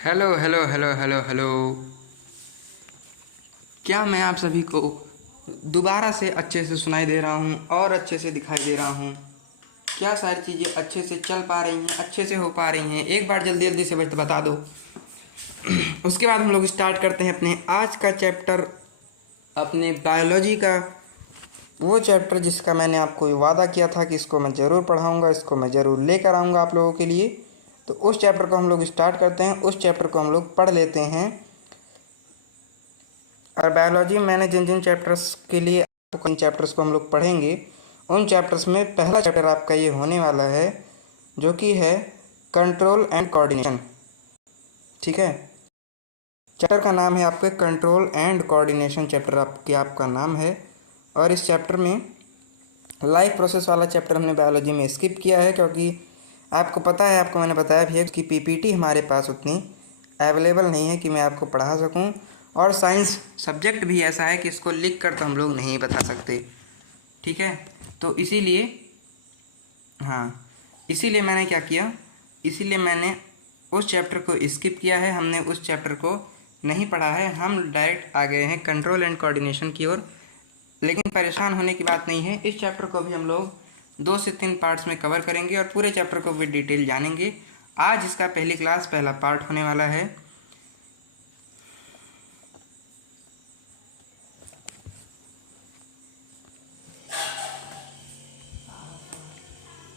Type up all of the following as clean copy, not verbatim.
Hello hello hello hello hello. क्या मैं आप सभी को दोबारा से अच्छे से सुनाई दे रहा हूँ और अच्छे से दिखाई दे रहा हूँ? क्या सारी चीज़ें अच्छे से चल पा रही हैं, अच्छे से हो पा रही हैं? एक बार जल्दी जल्दी से बता दो। उसके बाद हम लोग स्टार्ट करते हैं अपने आज का चैप्टर, अपने बायोलॉजी का वो चैप्टर जिसका मैंने आपको वादा किया था कि इसको मैं ज़रूर पढ़ाऊँगा, इसको मैं ज़रूर लेकर आऊँगा आप लोगों के लिए। तो उस चैप्टर को हम लोग स्टार्ट करते हैं, उस चैप्टर को हम लोग पढ़ लेते हैं। और बायोलॉजी मैंने जिन जिन चैप्टर्स के लिए आपको किन चैप्टर्स को हम लोग पढ़ेंगे, उन चैप्टर्स में पहला चैप्टर आपका ये होने वाला है जो कि है कंट्रोल एंड कोऑर्डिनेशन। ठीक है, चैप्टर का नाम है आपके कंट्रोल एंड कोऑर्डिनेशन, चैप्टर आपका नाम है। और इस चैप्टर में लाइफ प्रोसेस वाला चैप्टर हमने बायोलॉजी में स्किप किया है, क्योंकि आपको पता है, आपको मैंने बताया भी है कि पीपीटी हमारे पास उतनी अवेलेबल नहीं है कि मैं आपको पढ़ा सकूं। और साइंस सब्जेक्ट भी ऐसा है कि इसको लिख कर तो हम लोग नहीं बता सकते। ठीक है, तो इसीलिए इसीलिए मैंने क्या किया, इसीलिए मैंने उस चैप्टर को स्किप किया है। हमने उस चैप्टर को नहीं पढ़ा है, हम डायरेक्ट आ गए हैं कंट्रोल एंड कोऑर्डिनेशन की ओर। लेकिन परेशान होने की बात नहीं है, इस चैप्टर को भी हम लोग 2 से 3 पार्ट्स में कवर करेंगे और पूरे चैप्टर को भी डिटेल जानेंगे। आज इसका पहली क्लास पहला पार्ट होने वाला है।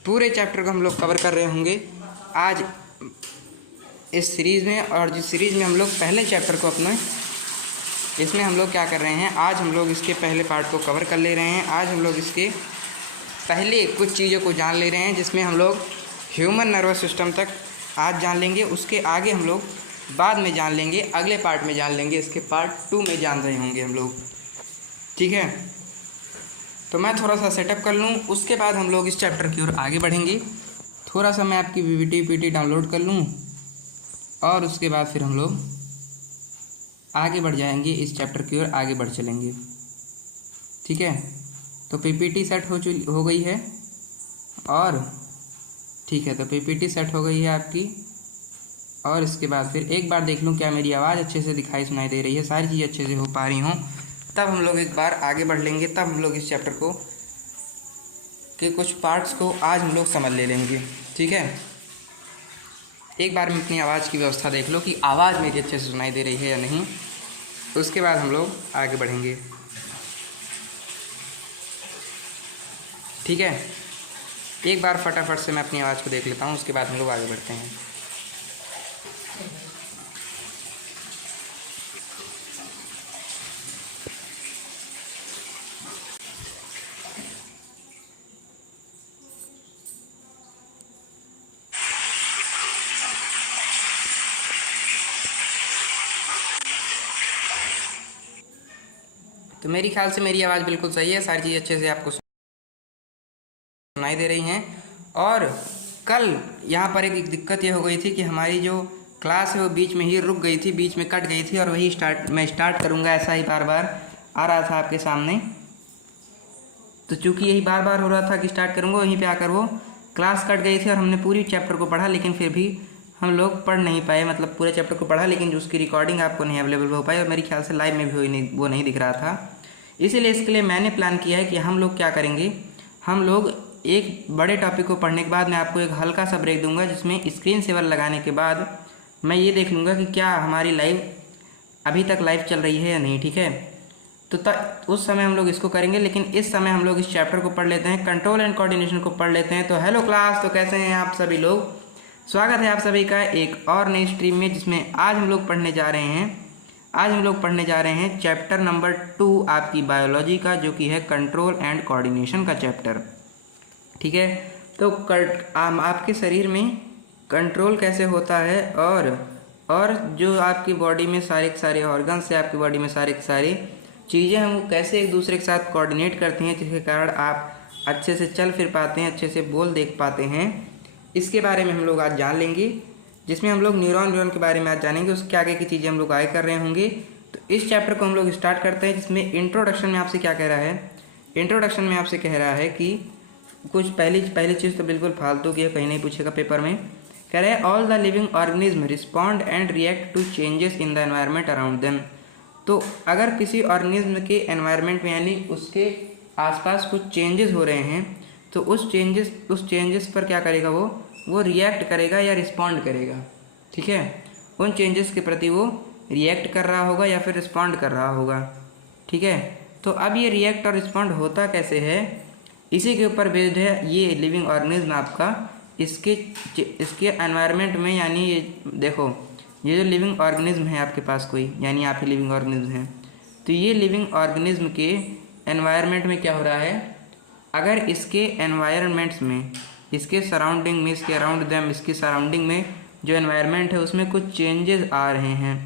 पूरे चैप्टर को हम लोग कवर कर रहे होंगे आज इस सीरीज़ में। और जिस सीरीज़ में हम लोग पहले चैप्टर को अपने, इसमें हम लोग क्या कर रहे हैं, आज हम लोग इसके पहले पार्ट को कवर कर ले रहे हैं। आज हम लोग इसके पहले कुछ चीज़ों को जान ले रहे हैं, जिसमें हम लोग ह्यूमन नर्वस सिस्टम तक आज जान लेंगे। उसके आगे हम लोग बाद में जान लेंगे, अगले पार्ट में जान लेंगे, इसके पार्ट 2 में जान रहे होंगे हम लोग। ठीक है, तो मैं थोड़ा सा सेटअप कर लूँ, उसके बाद हम लोग इस चैप्टर की ओर आगे बढ़ेंगे। थोड़ा सा मैं आपकी पीपीटी डाउनलोड कर लूँ और उसके बाद फिर हम लोग आगे बढ़ जाएंगे, इस चैप्टर की ओर आगे बढ़ चलेंगे। ठीक है, तो पीपीटी सेट हो गई है। और ठीक है, तो पीपीटी सेट हो गई है आपकी। और इसके बाद फिर एक बार देख लूँ क्या मेरी आवाज़ अच्छे से दिखाई सुनाई दे रही है, सारी चीज़ें अच्छे से हो पा रही हों, तब हम लोग एक बार आगे बढ़ लेंगे। तब हम लोग इस चैप्टर को के कुछ पार्ट्स को आज हम लोग समझ ले लेंगे। ठीक है, एक बार मैं अपनी आवाज़ की व्यवस्था देख लो कि आवाज़ मेरी अच्छे से सुनाई दे रही है या नहीं, उसके बाद हम लोग आगे बढ़ेंगे। ठीक है, एक बार फटाफट से मैं अपनी आवाज़ को देख लेता हूँ, उसके बाद हम लोग आगे बढ़ते हैं। तो मेरी ख्याल से मेरी आवाज़ बिल्कुल सही है, सारी चीज़ अच्छे से आपको सुनाई दे रही हैं। और कल यहाँ पर एक दिक्कत ये हो गई थी कि हमारी जो क्लास है वो बीच में ही रुक गई थी, बीच में कट गई थी, और वही मैं स्टार्ट करूँगा ऐसा ही बार बार आ रहा था आपके सामने। तो चूँकि यही बार बार हो रहा था कि स्टार्ट करूँगा, वहीं पे आकर वो क्लास कट गई थी और हमने पूरी चैप्टर को पढ़ा, लेकिन फिर भी हम लोग पढ़ नहीं पाए। मतलब पूरे चैप्टर को पढ़ा, लेकिन उसकी रिकॉर्डिंग आपको नहीं अवेलेबल हो पाई, और मेरे ख्याल से लाइव में भी वो नहीं दिख रहा था। इसीलिए इसके लिए मैंने प्लान किया है कि हम लोग क्या करेंगे, हम लोग एक बड़े टॉपिक को पढ़ने के बाद मैं आपको एक हल्का सा ब्रेक दूंगा, जिसमें स्क्रीन सेवर लगाने के बाद मैं ये देख लूँगा कि क्या हमारी लाइव अभी तक लाइव चल रही है या नहीं। ठीक है, तो उस समय हम लोग इसको करेंगे, लेकिन इस समय हम लोग इस चैप्टर को पढ़ लेते हैं, कंट्रोल एंड कोऑर्डिनेशन को पढ़ लेते हैं। तो हेलो क्लास, तो कैसे हैं आप सभी लोग? स्वागत है आप सभी का एक और नई स्ट्रीम में, जिसमें आज हम लोग पढ़ने जा रहे हैं चैप्टर नंबर 2 आपकी बायोलॉजी का, जो कि है कंट्रोल एंड कोऑर्डिनेशन का चैप्टर। ठीक है, तो आपके शरीर में कंट्रोल कैसे होता है, और जो आपकी बॉडी में सारे के सारे ऑर्गन्स है, आपकी बॉडी में सारे के सारे चीज़ें हैं, वो कैसे एक दूसरे के साथ कोऑर्डिनेट करती हैं, जिसके कारण आप अच्छे से चल फिर पाते हैं, अच्छे से बोल देख पाते हैं, इसके बारे में हम लोग आज जान लेंगे। जिसमें हम लोग न्यूरॉन के बारे में आज जानेंगे, उसके आगे की चीज़ें हम लोग आगे कर रहे होंगे। तो इस चैप्टर को हम लोग स्टार्ट करते हैं, जिसमें इंट्रोडक्शन में आपसे क्या कह रहा है, इंट्रोडक्शन में आपसे कह रहा है कि कुछ पहली चीज़ तो बिल्कुल फालतू की है, कहीं नहीं पूछेगा पेपर में, कह रहे हैं all the living organism respond and react to changes in the environment around them. तो अगर किसी ऑर्गेनिज्म के एनवायरनमेंट में यानी उसके आसपास कुछ चेंजेस हो रहे हैं तो उस चेंजेस पर क्या करेगा, वो रिएक्ट करेगा या रिस्पॉन्ड करेगा। ठीक है, उन चेंजेस के प्रति वो रिएक्ट कर रहा होगा या फिर रिस्पॉन्ड कर रहा होगा। ठीक है, तो अब ये रिएक्ट और रिस्पॉन्ड होता कैसे है, इसी के ऊपर बेस्ड है ये लिविंग ऑर्गेनिज्म आपका। इसके एनवायरनमेंट में यानी ये देखो, ये जो लिविंग ऑर्गेनिज्म है आपके पास कोई, यानी आप ही लिविंग ऑर्गेनिज्म हैं, तो ये लिविंग ऑर्गेनिज्म के एनवायरनमेंट में क्या हो रहा है, अगर इसके एनवायरनमेंट्स में, इसके सराउंडिंग में, इसके अराउंड देम, इसकी सराउंडिंग में जो एनवायरनमेंट है उसमें कुछ चेंजेस आ रहे हैं,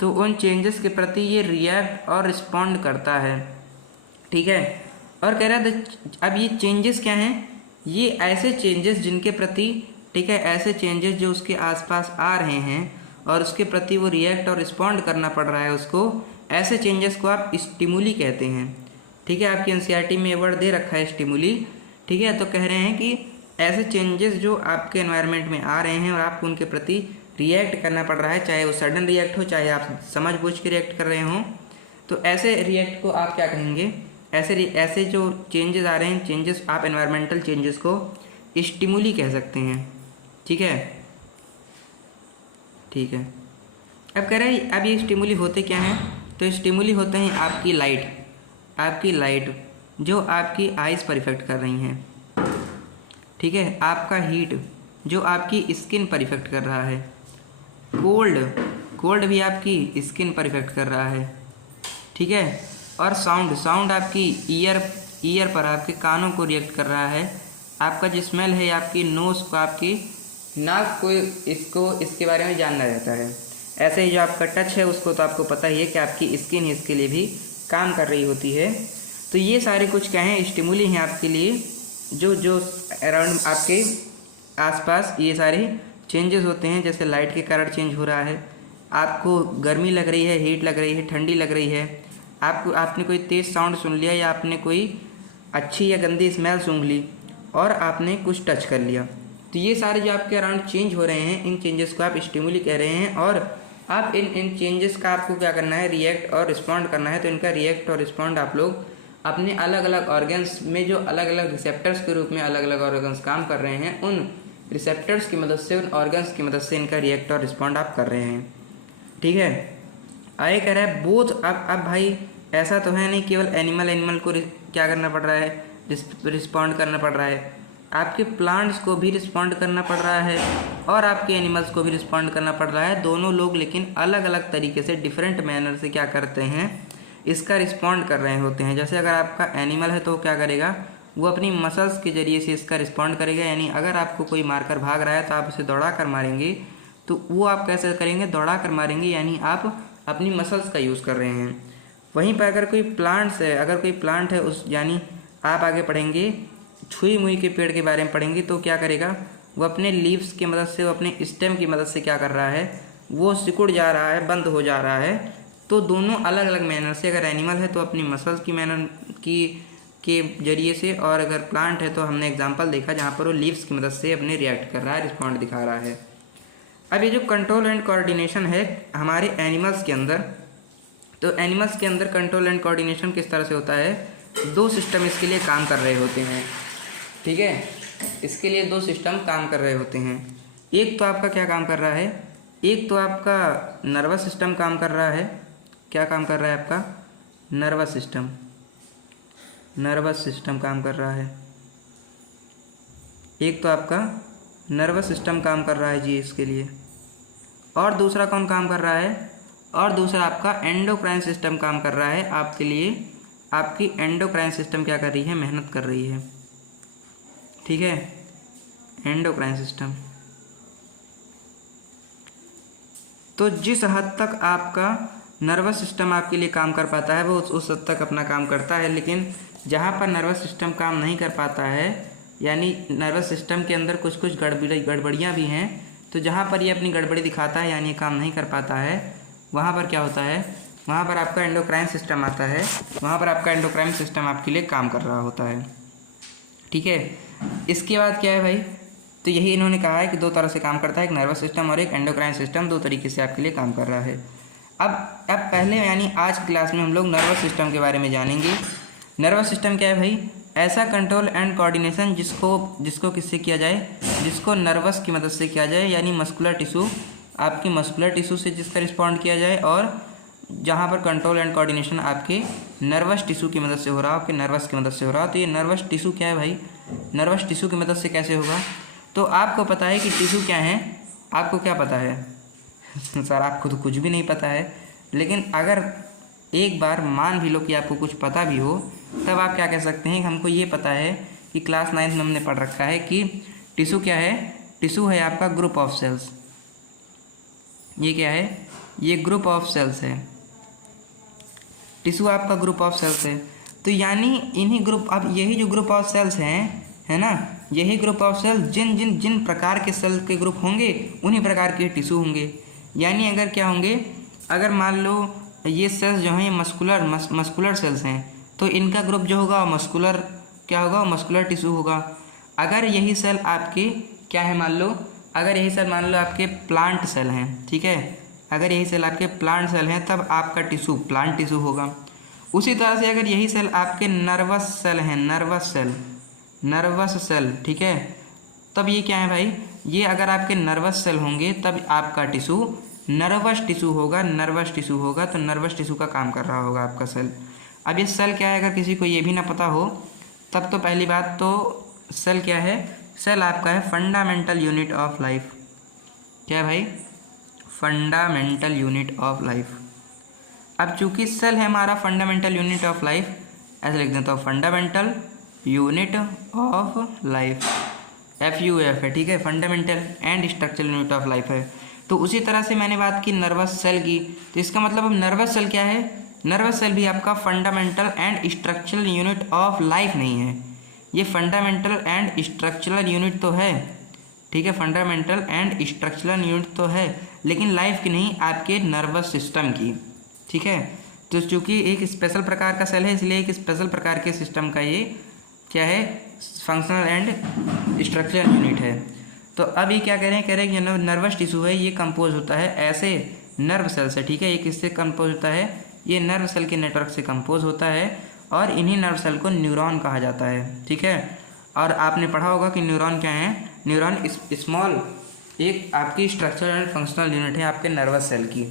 तो उन चेंजेस के प्रति ये रिएक्ट और रिस्पॉन्ड करता है। ठीक है, और कह रहा है अब ये चेंजेस क्या हैं, ये ऐसे चेंजेस जिनके प्रति, ठीक है, ऐसे चेंजेस जो उसके आसपास आ रहे हैं और उसके प्रति वो रिएक्ट और रिस्पॉन्ड करना पड़ रहा है उसको, ऐसे चेंजेस को आप स्टिमुली कहते हैं। ठीक है, आपकी एनसीईआरटी में ये वर्ड दे रखा है स्टिमुली। ठीक है, तो कह रहे हैं कि ऐसे चेंजेस जो आपके एनवायरनमेंट में आ रहे हैं और आपको उनके प्रति रिएक्ट करना पड़ रहा है, चाहे वो सडन रिएक्ट हो, चाहे आप समझबूझ के रिएक्ट कर रहे हों, तो ऐसे रिएक्ट को आप क्या कहेंगे, ऐसे जो चेंजेस आ रहे हैं, चेंजेस आप एनवायरमेंटल चेंजेस को स्टिमुली कह सकते हैं। ठीक है, ठीक है, अब कह रहे हैं अब ये स्टिमुली होते क्या हैं, तो स्टिमुली होते हैं आपकी लाइट जो आपकी आइज़ पर इफेक्ट कर रही हैं। ठीक है, आपका हीट जो आपकी स्किन पर इफेक्ट कर रहा है, कोल्ड भी आपकी स्किन पर इफेक्ट कर रहा है। ठीक है, और साउंड आपकी ईयर पर, आपके कानों को रिएक्ट कर रहा है। आपका जो स्मेल है आपकी नोज़ को, आपकी नाक को, इसके बारे में जानना रहता है। ऐसे ही जो आपका टच है उसको तो आपको पता ही है कि आपकी स्किन ही इसके लिए भी काम कर रही होती है। तो ये सारे कुछ क्या हैं, स्टिमुली हैं आपके लिए, जो अराउंड आपके आसपास ये सारे चेंजेस होते हैं। जैसे लाइट के कारण चेंज हो रहा है, आपको गर्मी लग रही है, हीट लग रही है, ठंडी लग रही है, आपने कोई तेज़ साउंड सुन लिया या आपने कोई अच्छी या गंदी स्मेल सूंघ ली और आपने कुछ टच कर लिया, तो ये सारे जो आपके अराउंड चेंज हो रहे हैं, इन चेंजेस को आप स्टिमुली कह रहे हैं। और आप इन चेंजेस का आपको क्या करना है, रिएक्ट और रिस्पॉन्ड करना है। तो इनका रिएक्ट और रिस्पॉन्ड आप लोग अपने अलग अलग ऑर्गन्स में, जो अलग अलग रिसेप्टर्स के रूप में अलग अलग ऑर्गन्स काम कर रहे हैं, उन रिसेप्टर्स की मदद से, उन ऑर्गन्स की मदद से इनका रिएक्ट और रिस्पॉन्ड आप कर रहे हैं। ठीक है, आगे कह रहा है बोथ। अब भाई ऐसा तो है नहीं केवल एनिमल को क्या करना पड़ रहा है, रिस्पॉन्ड करना पड़ रहा है, आपके प्लांट्स को भी रिस्पॉन्ड करना पड़ रहा है और आपके एनिमल्स को भी रिस्पॉन्ड करना पड़ रहा है। दोनों लोग लेकिन अलग अलग तरीके से, डिफरेंट मैनर से क्या करते हैं, इसका रिस्पॉन्ड कर रहे होते हैं। जैसे अगर आपका एनिमल है तो क्या करेगा, वो अपनी मसल्स के जरिए से इसका रिस्पॉन्ड करेगा। यानी अगर आपको कोई मारकर भाग रहा है तो आप उसे दौड़ा कर मारेंगे, तो वो आप कैसे करेंगे, दौड़ा कर मारेंगे, यानी आप अपनी मसल्स का यूज़ कर रहे हैं। वहीं पर अगर कोई प्लांट है उस, यानी आप आगे पढ़ेंगे छुई मुई के पेड़ के बारे में पढ़ेंगे, तो क्या करेगा, वो अपने लीव्स की मदद से, वो अपने स्टेम की मदद से क्या कर रहा है, वो सिकुड़ जा रहा है, बंद हो जा रहा है। तो दोनों अलग अलग मैनर से, अगर एनिमल है तो अपनी मसल्स की मैनर के जरिए से, और अगर प्लांट है तो हमने एग्जांपल देखा जहाँ पर वो लीव्स की मदद से अपने रिएक्ट कर रहा है, रिस्पॉन्ड दिखा रहा है। अब ये जो कंट्रोल एंड कोऑर्डिनेशन है हमारे एनिमल्स के अंदर, तो एनिमल्स के अंदर कंट्रोल एंड कोऑर्डिनेशन किस तरह से होता है, दो सिस्टम इसके लिए काम कर रहे होते हैं। ठीक है, इसके लिए दो सिस्टम काम कर रहे होते हैं। एक तो आपका क्या काम कर रहा है, एक तो आपका नर्वस सिस्टम काम कर रहा है। क्या काम कर रहा है आपका, नर्वस सिस्टम काम कर रहा है। एक तो आपका नर्वस सिस्टम काम कर रहा है जी इसके लिए, और दूसरा कौन काम कर रहा है, और दूसरा आपका एंडोक्राइन सिस्टम काम कर रहा है आपके लिए। आपकी एंडोक्राइन सिस्टम क्या कर रही है, मेहनत कर रही है। ठीक है, एंडोक्राइन सिस्टम। तो जिस हद तक आपका नर्वस सिस्टम आपके लिए काम कर पाता है वो उस हद तक अपना काम करता है, लेकिन जहाँ पर नर्वस सिस्टम काम नहीं कर पाता है, यानी नर्वस सिस्टम के अंदर कुछ गड़बड़ियाँ भी हैं, तो जहाँ पर ये अपनी गड़बड़ी दिखाता है, यानी ये काम नहीं कर पाता है, वहाँ पर क्या होता है, वहाँ पर आपका एंडोक्राइन सिस्टम आता है। वहाँ पर आपका एंडोक्राइन सिस्टम आपके लिए काम कर रहा होता है। ठीक है, इसके बाद क्या है भाई, तो यही इन्होंने कहा है कि दो तरह से काम करता है, एक नर्वस सिस्टम और एक एंडोक्राइन सिस्टम, दो तरीके से आपके लिए काम कर रहा है। अब पहले यानी आज की क्लास में हम लोग नर्वस सिस्टम के बारे में जानेंगे। नर्वस सिस्टम क्या है भाई? ऐसा कंट्रोल एंड कोऑर्डिनेशन जिसको किससे किया जाए, जिसको नर्वस की मदद से किया जाए, यानी मस्कुलर टिश्यू, आपकी मस्कुलर टिश्यू से जिसका रिस्पॉन्ड किया जाए, और जहाँ पर कंट्रोल एंड कोऑर्डिनेशन आपके नर्वस टिश्यू की मदद से हो रहा हो, आपके नर्वस की मदद से हो रहा हो। तो ये नर्वस टिश्यू क्या है भाई? नर्वस टिश्यू की मदद से कैसे होगा? तो आपको पता है कि टिश्यू क्या है? आपको क्या पता है? सर आपको तो कुछ भी नहीं पता है, लेकिन अगर एक बार मान भी लो कि आपको कुछ पता भी हो, तब आप क्या कह सकते हैं? हमको ये पता है कि क्लास 9 में हमने पढ़ रखा है कि टिश्यू क्या है? टिश्यू है आपका ग्रुप ऑफ सेल्स। ये क्या है? ये ग्रुप ऑफ सेल्स है। टिश्यू आपका ग्रुप ऑफ सेल्स है। तो यानी इन्हीं ग्रुप, अब यही जो ग्रुप ऑफ सेल्स हैं, है ना, यही ग्रुप ऑफ सेल्स जिन जिन जिन प्रकार के सेल के ग्रुप होंगे उन्हीं प्रकार के टिश्यू होंगे। यानी अगर क्या होंगे, अगर मान लो ये सेल्स जो हैं ये मस्कुलर सेल्स हैं, तो इनका ग्रुप जो होगा मस्कुलर क्या होगा? मस्कुलर टिश्यू होगा। अगर यही सेल आपके क्या है, मान लो अगर यही सेल मान लो आपके प्लांट सेल हैं, ठीक है, अगर यही सेल आपके प्लांट सेल हैं, तब आपका टिश्यू प्लांट टिश्यू होगा। उसी तरह से अगर यही सेल आपके नर्वस सेल हैं, नर्वस सेल, ठीक है, तब ये क्या है भाई? ये अगर आपके नर्वस सेल होंगे तब आपका टिश्यू नर्वस टिश्यू होगा। नर्वस टिश्यू होगा तो नर्वस टिश्यू का काम कर रहा होगा आपका सेल। अब ये सेल क्या है, अगर किसी को ये भी ना पता हो, तब तो पहली बात तो सेल क्या है? सेल आपका है फंडामेंटल यूनिट ऑफ लाइफ। क्या है भाई? Fundamental unit of life. अब चूंकि सेल है हमारा फंडामेंटल यूनिट ऑफ लाइफ, ऐसे लिख देता हूँ, fundamental unit of life, FUF है, ठीक है, fundamental and structural unit of life है। तो उसी तरह से मैंने बात की नर्वस सेल की, तो इसका मतलब अब नर्वस सेल क्या है? नर्वस सेल भी आपका fundamental and structural unit of life नहीं है, ये फंडामेंटल एंड स्ट्रक्चरल यूनिट तो है, ठीक है, फंडामेंटल एंड स्ट्रक्चरल यूनिट तो है, लेकिन लाइफ की नहीं, आपके नर्वस सिस्टम की, ठीक है। तो चूँकि एक स्पेशल प्रकार का सेल है, इसलिए एक स्पेशल प्रकार के सिस्टम का ये क्या है? फंक्शनल एंड स्ट्रक्चरल यूनिट है। तो अब ये क्या कह रहे हैं? कह रहे हैं कि जो नर्वस टिश्यू है ये कंपोज होता है ऐसे नर्व सेल से, ठीक है, ये किससे कंपोज होता है? ये नर्व सेल के नेटवर्क से कंपोज होता है, और इन्हीं नर्व सेल को न्यूरॉन कहा जाता है, ठीक है। और आपने पढ़ा होगा कि न्यूरॉन क्या है? न्यूरॉन स्मॉल एक आपकी स्ट्रक्चरल एंड फंक्शनल यूनिट है आपके नर्वस सेल की,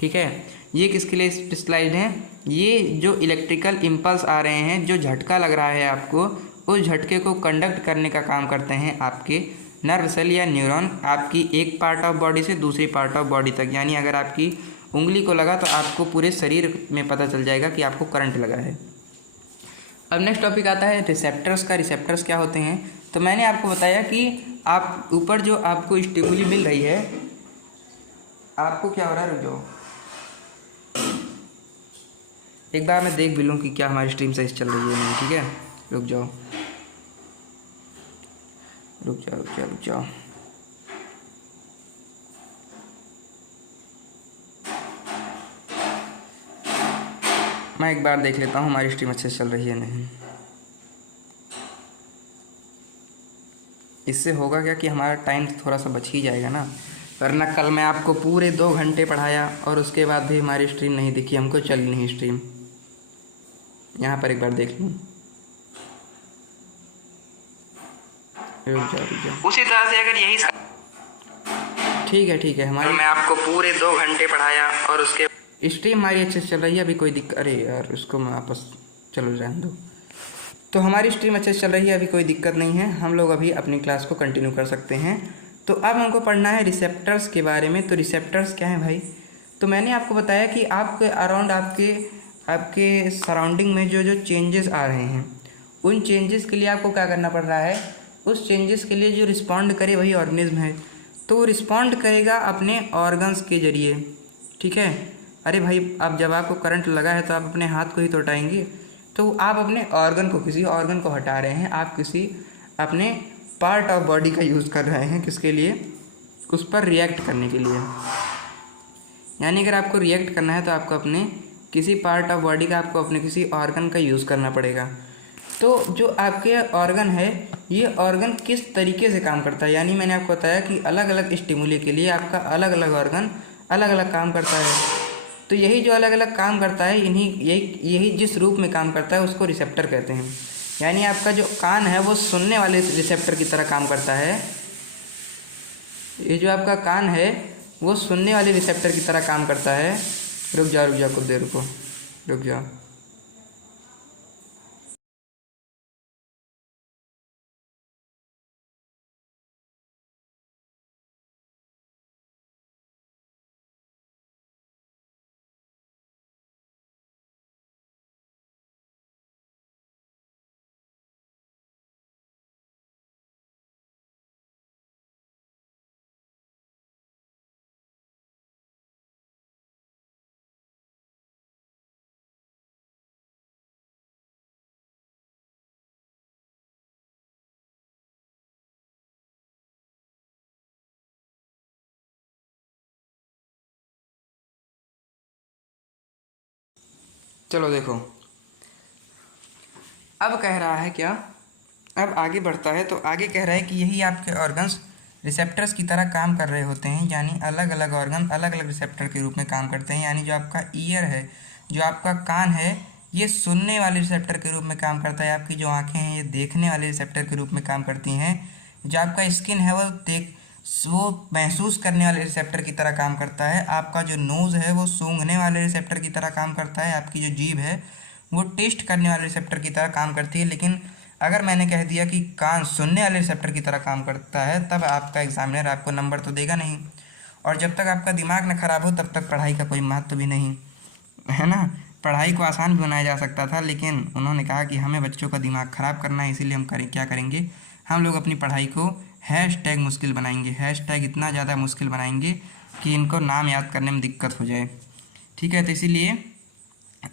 ठीक है। ये किसके लिए स्पेशलाइज्ड है? ये जो इलेक्ट्रिकल इम्पल्स आ रहे हैं, जो झटका लग रहा है आपको, उस झटके को कंडक्ट करने का काम करते हैं आपके नर्व सेल या न्यूरॉन, आपकी एक पार्ट ऑफ बॉडी से दूसरी पार्ट ऑफ बॉडी तक। यानी अगर आपकी उंगली को लगा तो आपको पूरे शरीर में पता चल जाएगा कि आपको करंट लगा है। अब नेक्स्ट टॉपिक आता है रिसेप्टर्स का। रिसेप्टर्स क्या होते हैं? तो मैंने आपको बताया कि आप ऊपर जो आपको स्टिमुली मिल रही है, आपको क्या हो रहा है, रुक जाओ एक बार मैं देख भी लूँ कि क्या हमारी स्ट्रीम सही चल रही है नहीं, ठीक है, रुक जाओ। मैं एक बार देख लेता हूँ हमारी स्ट्रीम अच्छे से चल रही है नहीं। इससे होगा क्या कि हमारा टाइम थोड़ा सा बच ही जाएगा ना, वरना कल मैं आपको पूरे 2 घंटे पढ़ाया और उसके बाद भी हमारी स्ट्रीम नहीं दिखी, हमको चली नहीं स्ट्रीम। यहाँ पर एक बार देख लूँ, रुक जाओ। उसी तरह से अगर यही ठीक है हमारी, मैं आपको पूरे 2 घंटे पढ़ाया और उसके स्ट्रीम हमारी अच्छे से चल रही है, अभी कोई दिक्कत, अरे यार उसको मैं वापस, चलो रहने दो। तो हमारी स्ट्रीम अच्छे से चल रही है, अभी कोई दिक्कत नहीं है, हम लोग अभी अपनी क्लास को कंटिन्यू कर सकते हैं। तो अब हमको पढ़ना है रिसेप्टर्स के बारे में। तो रिसेप्टर्स क्या है भाई? तो मैंने आपको बताया कि आपके अराउंड आपके सराउंडिंग में जो जो चेंजेस आ रहे हैं, उन चेंजेस के लिए आपको क्या करना पड़ रहा है? उस चेंजेस के लिए जो रिस्पॉन्ड करे वही ऑर्गेनिज्म है, तो वो रिस्पॉन्ड करेगा अपने ऑर्गन्स के जरिए, ठीक है। अरे भाई, अब जब आपको करंट लगा है तो आप अपने हाथ को ही तो हटाएंगे, तो आप अपने ऑर्गन को, किसी ऑर्गन को हटा रहे हैं, आप किसी अपने पार्ट ऑफ बॉडी का यूज़ कर रहे हैं, किसके लिए? उस पर रिएक्ट करने के लिए। यानी अगर आपको रिएक्ट करना है तो आपको अपने किसी पार्ट ऑफ बॉडी का, आपको अपने किसी ऑर्गन का यूज़ करना पड़ेगा। तो जो आपके ऑर्गन है, ये ऑर्गन किस तरीके से काम करता है, यानी मैंने आपको बताया कि अलग अलग स्टिमुली के लिए आपका अलग अलग ऑर्गन अलग अलग काम करता है। तो यही जो अलग अलग काम करता है, यही जिस रूप में काम करता है उसको रिसेप्टर कहते हैं। यानी आपका जो कान है वो सुनने वाले रिसेप्टर की तरह काम करता है। ये जो आपका कान है वो सुनने वाले रिसेप्टर की तरह काम करता है। रुक जाओ कुछ देर रुको, रुक जाओ। चलो देखो, अब कह रहा है क्या, अब आगे बढ़ता है तो आगे कह रहा है कि यही आपके ऑर्गन्स रिसेप्टर्स की तरह काम कर रहे होते हैं। यानी अलग अलग ऑर्गन अलग अलग रिसेप्टर के रूप में काम करते हैं। यानी जो आपका ईयर है, जो आपका कान है, ये सुनने वाले रिसेप्टर के रूप में काम करता है। आपकी जो आंखें हैं ये देखने वाले रिसेप्टर के रूप में काम करती हैं। जो आपका स्किन है वो महसूस करने वाले रिसेप्टर की तरह काम करता है। आपका जो नोज़ है वो सूंघने वाले रिसेप्टर की तरह काम करता है। आपकी जो जीभ है वो टेस्ट करने वाले रिसेप्टर की तरह काम करती है। लेकिन अगर मैंने कह दिया कि कान सुनने वाले रिसेप्टर की तरह काम करता है, तब आपका एग्जामिनर आपको नंबर तो देगा नहीं। और जब तक आपका दिमाग न खराब हो तब तक पढ़ाई का कोई महत्व भी नहीं है ना। पढ़ाई को आसान भी बनाया जा सकता था, लेकिन उन्होंने कहा कि हमें बच्चों का दिमाग ख़राब करना है, इसीलिए हम क्या करेंगे, हम लोग अपनी पढ़ाई को हैशटैग मुश्किल बनाएंगे। हैशटैग इतना ज़्यादा मुश्किल बनाएंगे कि इनको नाम याद करने में दिक्कत हो जाए। ठीक है, तो इसीलिए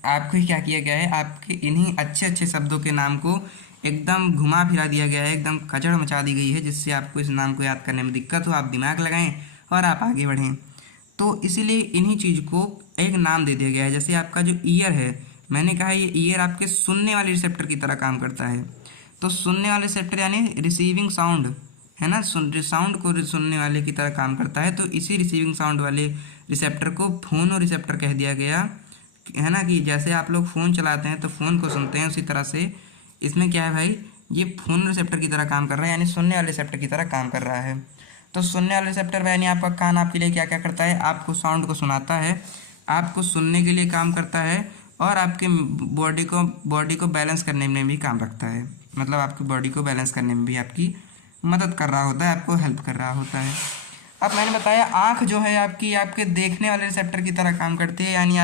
आपको ही क्या किया गया है, आपके इन्हीं अच्छे अच्छे शब्दों के नाम को एकदम घुमा फिरा दिया गया है, एकदम कचड़ मचा दी गई है, जिससे आपको इस नाम को याद करने में दिक्कत हो, आप दिमाग लगाएं और आप आगे बढ़ें। तो इसीलिए इन्हीं चीज़ को एक नाम दे दिया गया है। जैसे आपका जो ईयर है, मैंने कहा ये ईयर आपके सुनने वाले रिसेप्टर की तरह काम करता है। तो सुनने वाले रिसेप्टर यानी रिसीविंग साउंड है ना, साउंड को सुनने वाले की तरह काम करता है। तो इसी रिसीविंग साउंड वाले रिसेप्टर को फोनो रिसेप्टर कह दिया गया है ना। कि जैसे आप लोग फ़ोन चलाते हैं तो फ़ोन को सुनते हैं, उसी तरह से इसमें क्या है भाई, ये फोन रिसेप्टर की तरह काम कर रहा है, यानी सुनने वाले रिसेप्टर की तरह काम कर रहा है। तो सुनने वाले रिसेप्टर यानी आपका कान आपके लिए क्या क्या करता है, आपको साउंड को सुनाता है, आपको सुनने के लिए काम करता है, और आपके बॉडी को बैलेंस करने में भी काम रखता है। मतलब आपकी बॉडी को बैलेंस करने में भी आपकी मदद कर रहा होता है, आपको हेल्प कर रहा होता है। अब मैंने बताया आँख जो है आपकी आपके देखने वाले रिसेप्टर की तरह काम करती है। यानी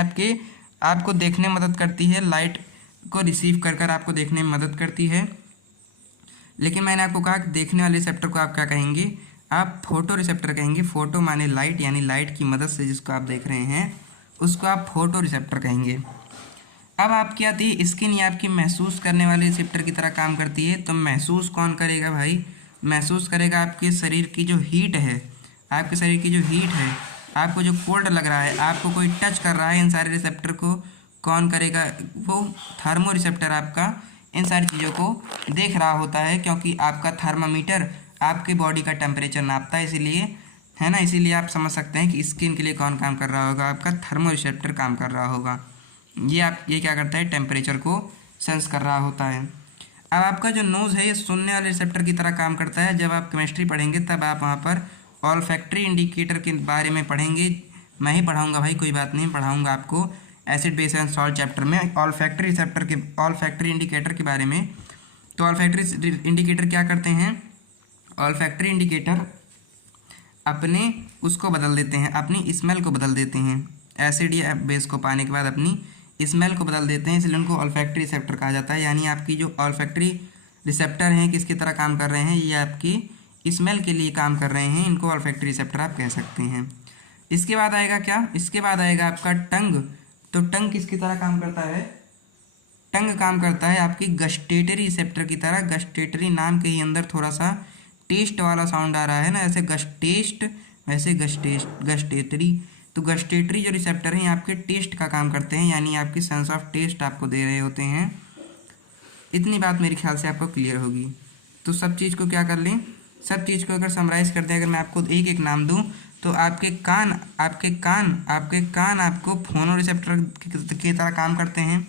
आपको देखने में मदद करती है, लाइट को रिसीव कर आपको देखने में मदद करती है। लेकिन मैंने आपको कहा कि देखने वाले रिसेप्टर को आप क्या कहेंगे, आप फोटो रिसेप्टर कहेंगे। फोटो माने लाइट, यानी लाइट की मदद से जिसको आप देख रहे हैं उसको आप फोटो रिसेप्टर कहेंगे। अब आपकी आती है स्किन, ये आपकी महसूस करने वाले रिसेप्टर की तरह काम करती है। तो महसूस कौन करेगा भाई, महसूस करेगा आपके शरीर की जो हीट है, आपके शरीर की जो हीट है, आपको जो कोल्ड लग रहा है, आपको कोई टच कर रहा है, इन सारे रिसेप्टर को कौन करेगा, वो थर्मो रिसेप्टर आपका इन सारी चीज़ों को देख रहा होता है। क्योंकि आपका थर्मामीटर आपकी बॉडी का टेम्परेचर नापता है, इसीलिए है ना। इसीलिए आप समझ सकते हैं कि स्किन के लिए कौन काम कर रहा होगा, आपका थर्मो रिसेप्टर काम कर रहा होगा। ये क्या करता है, टेम्परेचर को सेंस कर रहा होता है। अब आपका जो नोज़ है ये सुनने वाले रिसेप्टर की तरह काम करता है। जब आप केमिस्ट्री पढ़ेंगे तब आप वहाँ पर ऑल्फैक्टरी इंडिकेटर के बारे में पढ़ेंगे। मैं ही पढ़ाऊँगा भाई, कोई बात नहीं, पढ़ाऊँगा आपको acid base and salt chapter में ऑल्फैक्टरी इंडिकेटर के बारे में। तो ऑल्फैक्टरी इंडिकेटर क्या करते हैं, ऑल्फैक्टरी इंडिकेटर अपने उसको बदल देते हैं, अपनी स्मेल को बदल देते हैं। एसिड या बेस को पाने के बाद अपनी स्मेल को बदल देते हैं, इसलिए उनको ऑल्फैक्टरी रिसेप्टर कहा जाता है। यानी आपकी जो ऑल्फैक्टरी रिसेप्टर हैं किसकी तरह काम कर रहे हैं, ये आपकी स्मेल के लिए काम कर रहे हैं, इनको ऑल्फैक्टरी रिसेप्टर आप कह सकते हैं। इसके बाद आएगा क्या, इसके बाद आएगा आपका टंग। तो टंग किसकी तरह काम करता है, टंग काम करता है आपकी गस्टेटरी रिसेप्टर की तरह। गस्टेटरी नाम के ही अंदर थोड़ा सा टेस्ट वाला साउंड आ रहा है ना, ऐसे गस्टेस्ट वैसे गस्टेटरी। तो गस्टेटरी जो रिसेप्टर हैं आपके टेस्ट का काम करते हैं, यानी आपकी सेंस ऑफ टेस्ट आपको दे रहे होते हैं। इतनी बात मेरे ख्याल से आपको क्लियर होगी। तो सब चीज़ को क्या कर लें, सब चीज़ को अगर समराइज़ कर दें, अगर मैं आपको एक एक नाम दूं तो आपके कान आपको फोनो रिसेप्टर की तरह काम करते हैं,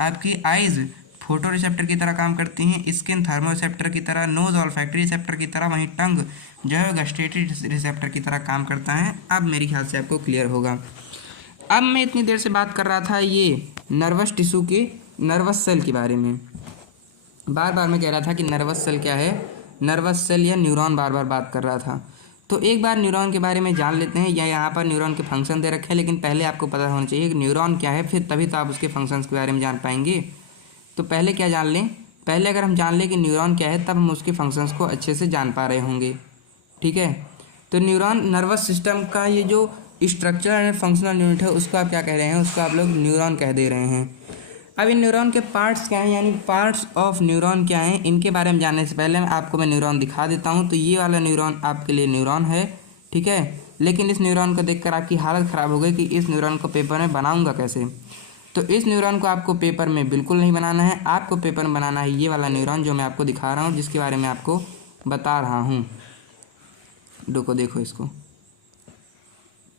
आपकी आइज़ फोटो रिसेप्टर की तरह काम करती हैं, स्किन थर्मो रिसेप्टर की तरह, नोज़ ऑल्फैक्टरी रिसेप्टर की तरह, वहीं टंग जो है गस्टेटरी रिसेप्टर की तरह काम करता है। अब मेरे ख्याल से आपको क्लियर होगा। अब मैं इतनी देर से बात कर रहा था ये नर्वस टिश्यू के, नर्वस सेल के बारे में। बार बार मैं कह रहा था कि नर्वस सेल क्या है, नर्वस सेल या न्यूरॉन बार बार बात कर रहा था। तो एक बार न्यूरॉन के बारे में जान लेते हैं, या यहाँ पर न्यूरॉन के फंक्शन दे रखे हैं, लेकिन पहले आपको पता होना चाहिए कि न्यूरॉन क्या है, फिर तभी तो आप उसके फंक्शंस के बारे में जान पाएंगे। तो पहले क्या जान लें, पहले अगर हम जान लें कि न्यूरॉन क्या है, तब हम उसके फंक्शंस को अच्छे से जान पा रहे होंगे। ठीक है, तो न्यूरॉन नर्वस सिस्टम का ये जो स्ट्रक्चर एंड फंक्शनल यूनिट है, उसको आप क्या कह रहे हैं, उसको आप लोग न्यूरॉन कह दे रहे हैं। अब इन न्यूरॉन के पार्ट्स क्या हैं, यानी पार्ट्स ऑफ न्यूरॉन क्या हैं, इनके बारे में जानने से पहले मैं न्यूरॉन दिखा देता हूं। तो ये वाला न्यूरॉन आपके लिए न्यूरॉन है, ठीक है। लेकिन इस न्यूरॉन को देखकर आपकी हालत ख़राब हो गई कि इस न्यूरॉन को पेपर में बनाऊंगा कैसे। तो इस न्यूरॉन को आपको पेपर में बिल्कुल नहीं बनाना है, आपको पेपर में बनाना है ये वाला न्यूरॉन जो मैं आपको दिखा रहा हूँ, जिसके बारे में आपको बता रहा हूँ। देखो इसको,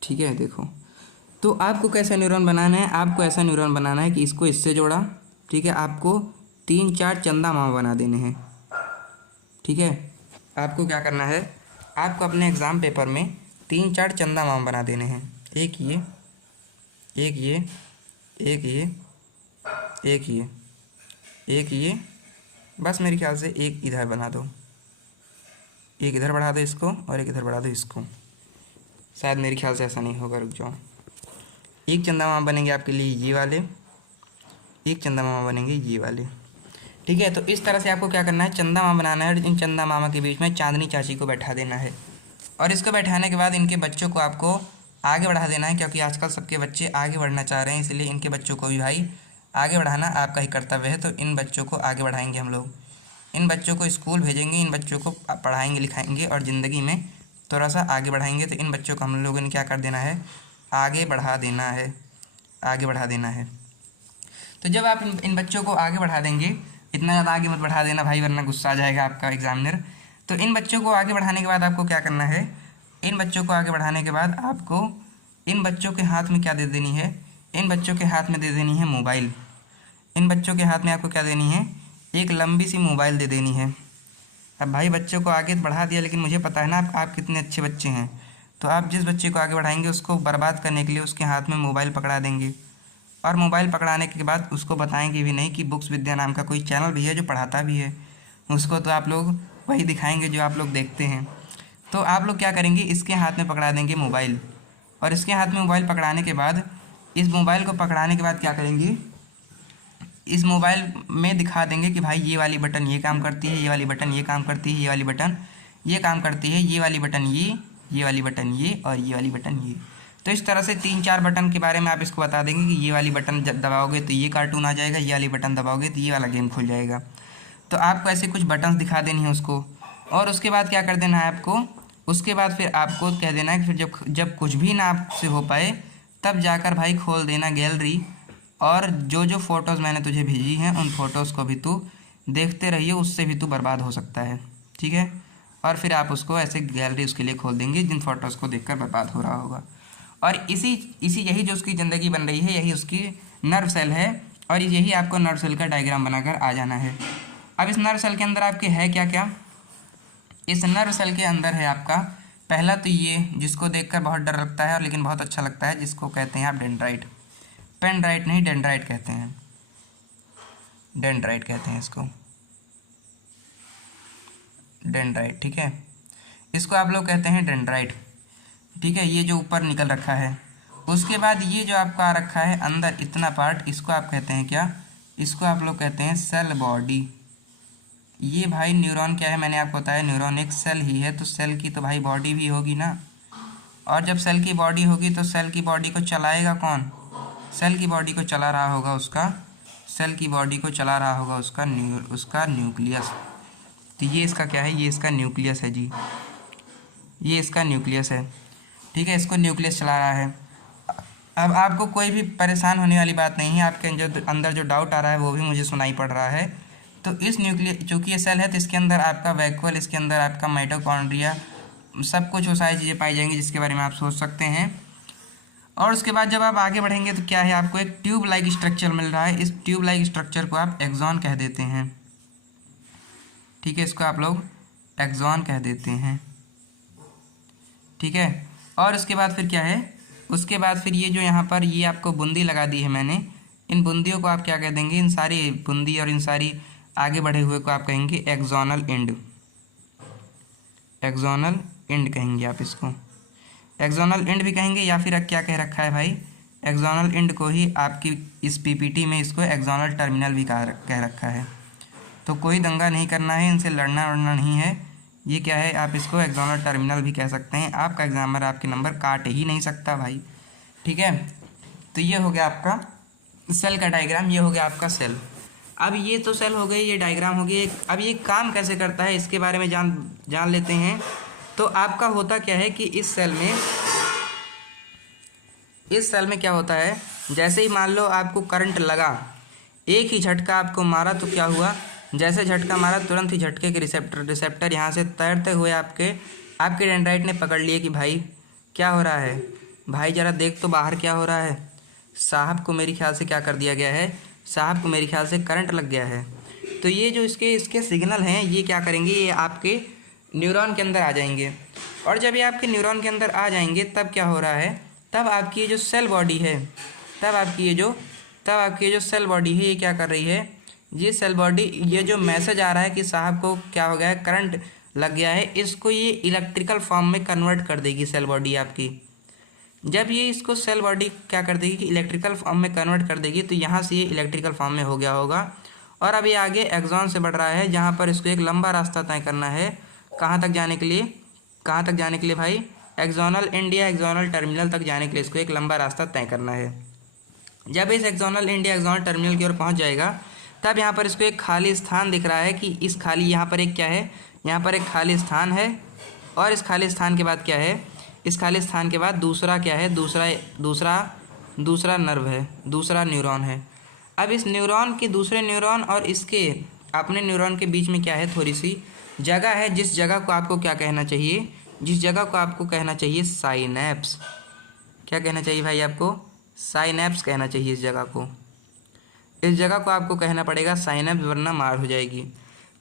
ठीक है। देखो, तो आपको कैसा न्यूरॉन बनाना है, आपको ऐसा न्यूरॉन बनाना है कि इसको इससे जोड़ा, ठीक है। आपको 3-4 चंदा मामा बना देने हैं, ठीक है। आपको क्या करना है, आपको अपने एग्ज़ाम पेपर में 3-4 चंदा मामा बना देने हैं। एक ये, एक ये, एक ये, एक ये, एक ये, बस मेरे ख्याल से एक इधर बना दो, एक इधर बढ़ा दो इसको, और एक इधर बढ़ा दो इसको। शायद मेरे ख्याल से ऐसा नहीं होगा, रुक जाओ। एक चंदा मामा बनेंगे आपके लिए ये वाले, एक चंदा मामा बनेंगे ये वाले, ठीक है। तो इस तरह से आपको क्या करना है, चंदा मामा बनाना है, और इन चंदा मामा के बीच में चांदनी चाची को बैठा देना है। और इसको बैठाने के बाद इनके बच्चों को आपको आगे बढ़ा देना है, क्योंकि आजकल सबके बच्चे आगे बढ़ना चाह रहे हैं, इसलिए इनके बच्चों को भी भाई आगे बढ़ाना आपका ही कर्तव्य है। तो इन बच्चों को आगे बढ़ाएंगे हम लोग, इन बच्चों को स्कूल भेजेंगे, इन बच्चों को पढ़ाएंगे लिखाएंगे और ज़िंदगी में थोड़ा सा आगे बढ़ाएंगे। तो इन बच्चों को हम लोगों ने क्या कर देना है, आगे बढ़ा देना है, आगे बढ़ा देना है। तो जब आप इन बच्चों को आगे बढ़ा देंगे, इतना ज़्यादा आगे मत बढ़ा देना भाई, वरना गुस्सा आ जाएगा आपका एग्जामिनर। तो इन बच्चों को आगे बढ़ाने के बाद आपको क्या करना है, इन बच्चों को आगे बढ़ाने के बाद आपको इन बच्चों के हाथ में क्या दे देनी है, इन बच्चों के हाथ में दे देनी है मोबाइल। इन बच्चों के हाथ में आपको क्या देनी है, एक लंबी सी मोबाइल दे देनी है। अब भाई बच्चों को आगे बढ़ा दिया, लेकिन मुझे पता है ना आप कितने अच्छे बच्चे हैं। तो आप जिस बच्चे को आगे बढ़ाएंगे उसको बर्बाद करने के लिए उसके हाथ में मोबाइल पकड़ा देंगे, और मोबाइल पकड़ाने के बाद उसको बताएंगे भी नहीं कि बुक्स विद्या नाम का कोई चैनल भी है जो पढ़ाता भी है। उसको तो आप लोग वही दिखाएंगे जो आप लोग देखते हैं। तो आप लोग क्या करेंगे, इसके हाथ में पकड़ा देंगे मोबाइल, और इसके हाथ में मोबाइल पकड़ाने के बाद, इस मोबाइल को पकड़ाने के बाद क्या करेंगे, इस मोबाइल में दिखा देंगे कि भाई ये वाली बटन ये काम करती है, ये वाली बटन ये काम करती है, ये वाली बटन ये काम करती है, ये वाली बटन ये वाली बटन ये, और ये वाली बटन ये। तो इस तरह से 3-4 बटन के बारे में आप इसको बता देंगे कि ये वाली बटन जब दबाओगे तो ये कार्टून आ जाएगा, ये वाली बटन दबाओगे तो ये वाला गेम खुल जाएगा। तो आपको ऐसे कुछ बटन्स दिखा देनी है उसको, और उसके बाद क्या कर देना है आपको, उसके बाद फिर आपको कह देना है कि फिर जब कुछ भी ना आपसे हो पाए, तब जाकर भाई खोल देना गैलरी, और जो फ़ोटोज़ मैंने तुझे भेजी हैं उन फ़ोटोज़ को भी तू देखते रहिए, उससे भी तू बर्बाद हो सकता है, ठीक है। और फिर आप उसको ऐसे गैलरी उसके लिए खोल देंगे जिन फ़ोटोज़ को देखकर बर्बाद हो रहा होगा। और इसी यही जो उसकी ज़िंदगी बन रही है, यही उसकी नर्व सेल है, और यही आपको नर्व सेल का डायग्राम बनाकर आ जाना है। अब इस नर्व सेल के अंदर आपके है क्या क्या, इस नर्व सेल के अंदर है आपका पहला तो ये, जिसको देखकर बहुत डर लगता है और लेकिन बहुत अच्छा लगता है, जिसको कहते हैं आप डेंड्राइट, पेंड्राइट नहीं डेंड्राइट कहते हैं, डेंड्राइट कहते हैं इसको, डेंड्राइट, ठीक है। इसको आप लोग कहते हैं डेंड्राइट, ठीक है। ये जो ऊपर निकल रखा है, उसके बाद ये जो आपका आ रखा है अंदर इतना पार्ट, इसको आप कहते हैं क्या, इसको आप लोग कहते हैं सेल बॉडी। ये भाई न्यूरॉन क्या है, मैंने आपको बताया न्यूरॉन एक सेल ही है, तो सेल की तो भाई बॉडी भी होगी ना, और जब सेल की बॉडी होगी तो सेल की बॉडी को चलाएगा कौन, सेल की बॉडी को चला रहा होगा उसका, सेल की बॉडी को चला रहा होगा उसका न्यूक्लियस। तो ये इसका क्या है, ये इसका न्यूक्लियस है जी, ये इसका न्यूक्लियस है, ठीक है। इसको न्यूक्लियस चला रहा है। अब आपको कोई भी परेशान होने वाली बात नहीं है, आपके अंदर जो डाउट आ रहा है वो भी मुझे सुनाई पड़ रहा है। तो इस न्यूक्लियर, चूँकि ये सेल है तो इसके अंदर आपका वैक्यूल, इसके अंदर आपका माइटोकॉन्ड्रिया, सब कुछ वो सारी चीज़ें पाई जाएंगी जिसके बारे में आप सोच सकते हैं। और उसके बाद जब आप आगे बढ़ेंगे तो क्या है, आपको एक ट्यूब लाइक स्ट्रक्चर मिल रहा है। इस ट्यूब लाइक स्ट्रक्चर को आप एक्सॉन कह देते हैं। ठीक है, इसको आप लोग एक्सॉन कह देते हैं। ठीक है, और उसके बाद फिर क्या है, उसके बाद फिर ये जो यहाँ पर ये आपको बूंदी लगा दी है मैंने, इन बूंदियों को आप क्या कह देंगे, इन सारी बूंदी और इन सारी आगे बढ़े हुए को आप कहेंगे एक्सोनल एंड। एक्सोनल एंड कहेंगे आप इसको, एक्सोनल एंड भी कहेंगे, या फिर क्या कह रखा है भाई, एक्सोनल एंड को ही आपकी इस पीपीटी में इसको एक्सोनल टर्मिनल भी कह रखा है। तो कोई दंगा नहीं करना है, इनसे लड़ना वड़ना नहीं है। ये क्या है, आप इसको एक्सोनल टर्मिनल भी कह सकते हैं। आपका एग्जामर आपके नंबर काट ही नहीं सकता भाई। ठीक है, तो ये हो गया आपका सेल का डायग्राम, ये हो गया आपका सेल। अब ये तो सेल हो गई, ये डायग्राम हो गई। अब ये काम कैसे करता है इसके बारे में जान लेते हैं। तो आपका होता क्या है कि इस सेल में क्या होता है, जैसे ही मान लो आपको करंट लगा, एक ही झटका आपको मारा तो क्या हुआ, जैसे झटका मारा तुरंत ही झटके के रिसेप्टर यहाँ से तैरते हुए आपके डेंड्राइट ने पकड़ लिए कि भाई क्या हो रहा है, भाई ज़रा देख तो बाहर क्या हो रहा है। साहब को मेरे ख्याल से क्या कर दिया गया है, साहब को मेरे ख्याल से करंट लग गया है। तो ये जो इसके सिग्नल हैं, ये क्या करेंगे, ये आपके न्यूरॉन के अंदर आ जाएंगे। और जब ये आपके न्यूरॉन के अंदर आ जाएंगे तब क्या हो रहा है, तब आपकी ये जो सेल बॉडी है, तब आपकी ये जो सेल बॉडी है, ये क्या कर रही है, ये सेल बॉडी, ये जो मैसेज आ रहा है कि साहब को क्या हो गया है, करंट लग गया है, इसको ये इलेक्ट्रिकल फॉर्म में कन्वर्ट कर देगी सेल बॉडी आपकी। जब ये इसको सेल बॉडी क्या कर देगी कि इलेक्ट्रिकल फॉर्म में कन्वर्ट कर देगी, तो यहाँ से ये इलेक्ट्रिकल फॉर्म में हो गया होगा। और अब ये आगे एक्सॉन से बढ़ रहा है, जहाँ पर इसको एक लंबा रास्ता तय करना है। कहाँ तक जाने के लिए भाई, एक्सोनल एंड या एक्सोनल टर्मिनल तक जाने के लिए इसको एक लंबा रास्ता तय करना है। जब इस एक्सोनल एंड या एक्सोनल टर्मिनल की ओर पहुँच जाएगा, तब यहाँ पर इसको एक खाली स्थान दिख रहा है कि इस खाली, यहाँ पर एक क्या है, यहाँ पर एक खाली स्थान है। और इस खाली स्थान के बाद क्या है, इस खाली स्थान के बाद दूसरा क्या है, दूसरा नर्व है, दूसरा न्यूरॉन है। अब इस न्यूरॉन के दूसरे न्यूरॉन और इसके अपने न्यूरॉन के बीच में क्या है, थोड़ी सी जगह है, जिस जगह को आपको क्या कहना चाहिए, साइनैप्स। क्या कहना चाहिए भाई आपको, साइनैप्स कहना चाहिए इस जगह को आपको कहना पड़ेगा साइनैप्स, वरना मार हो जाएगी।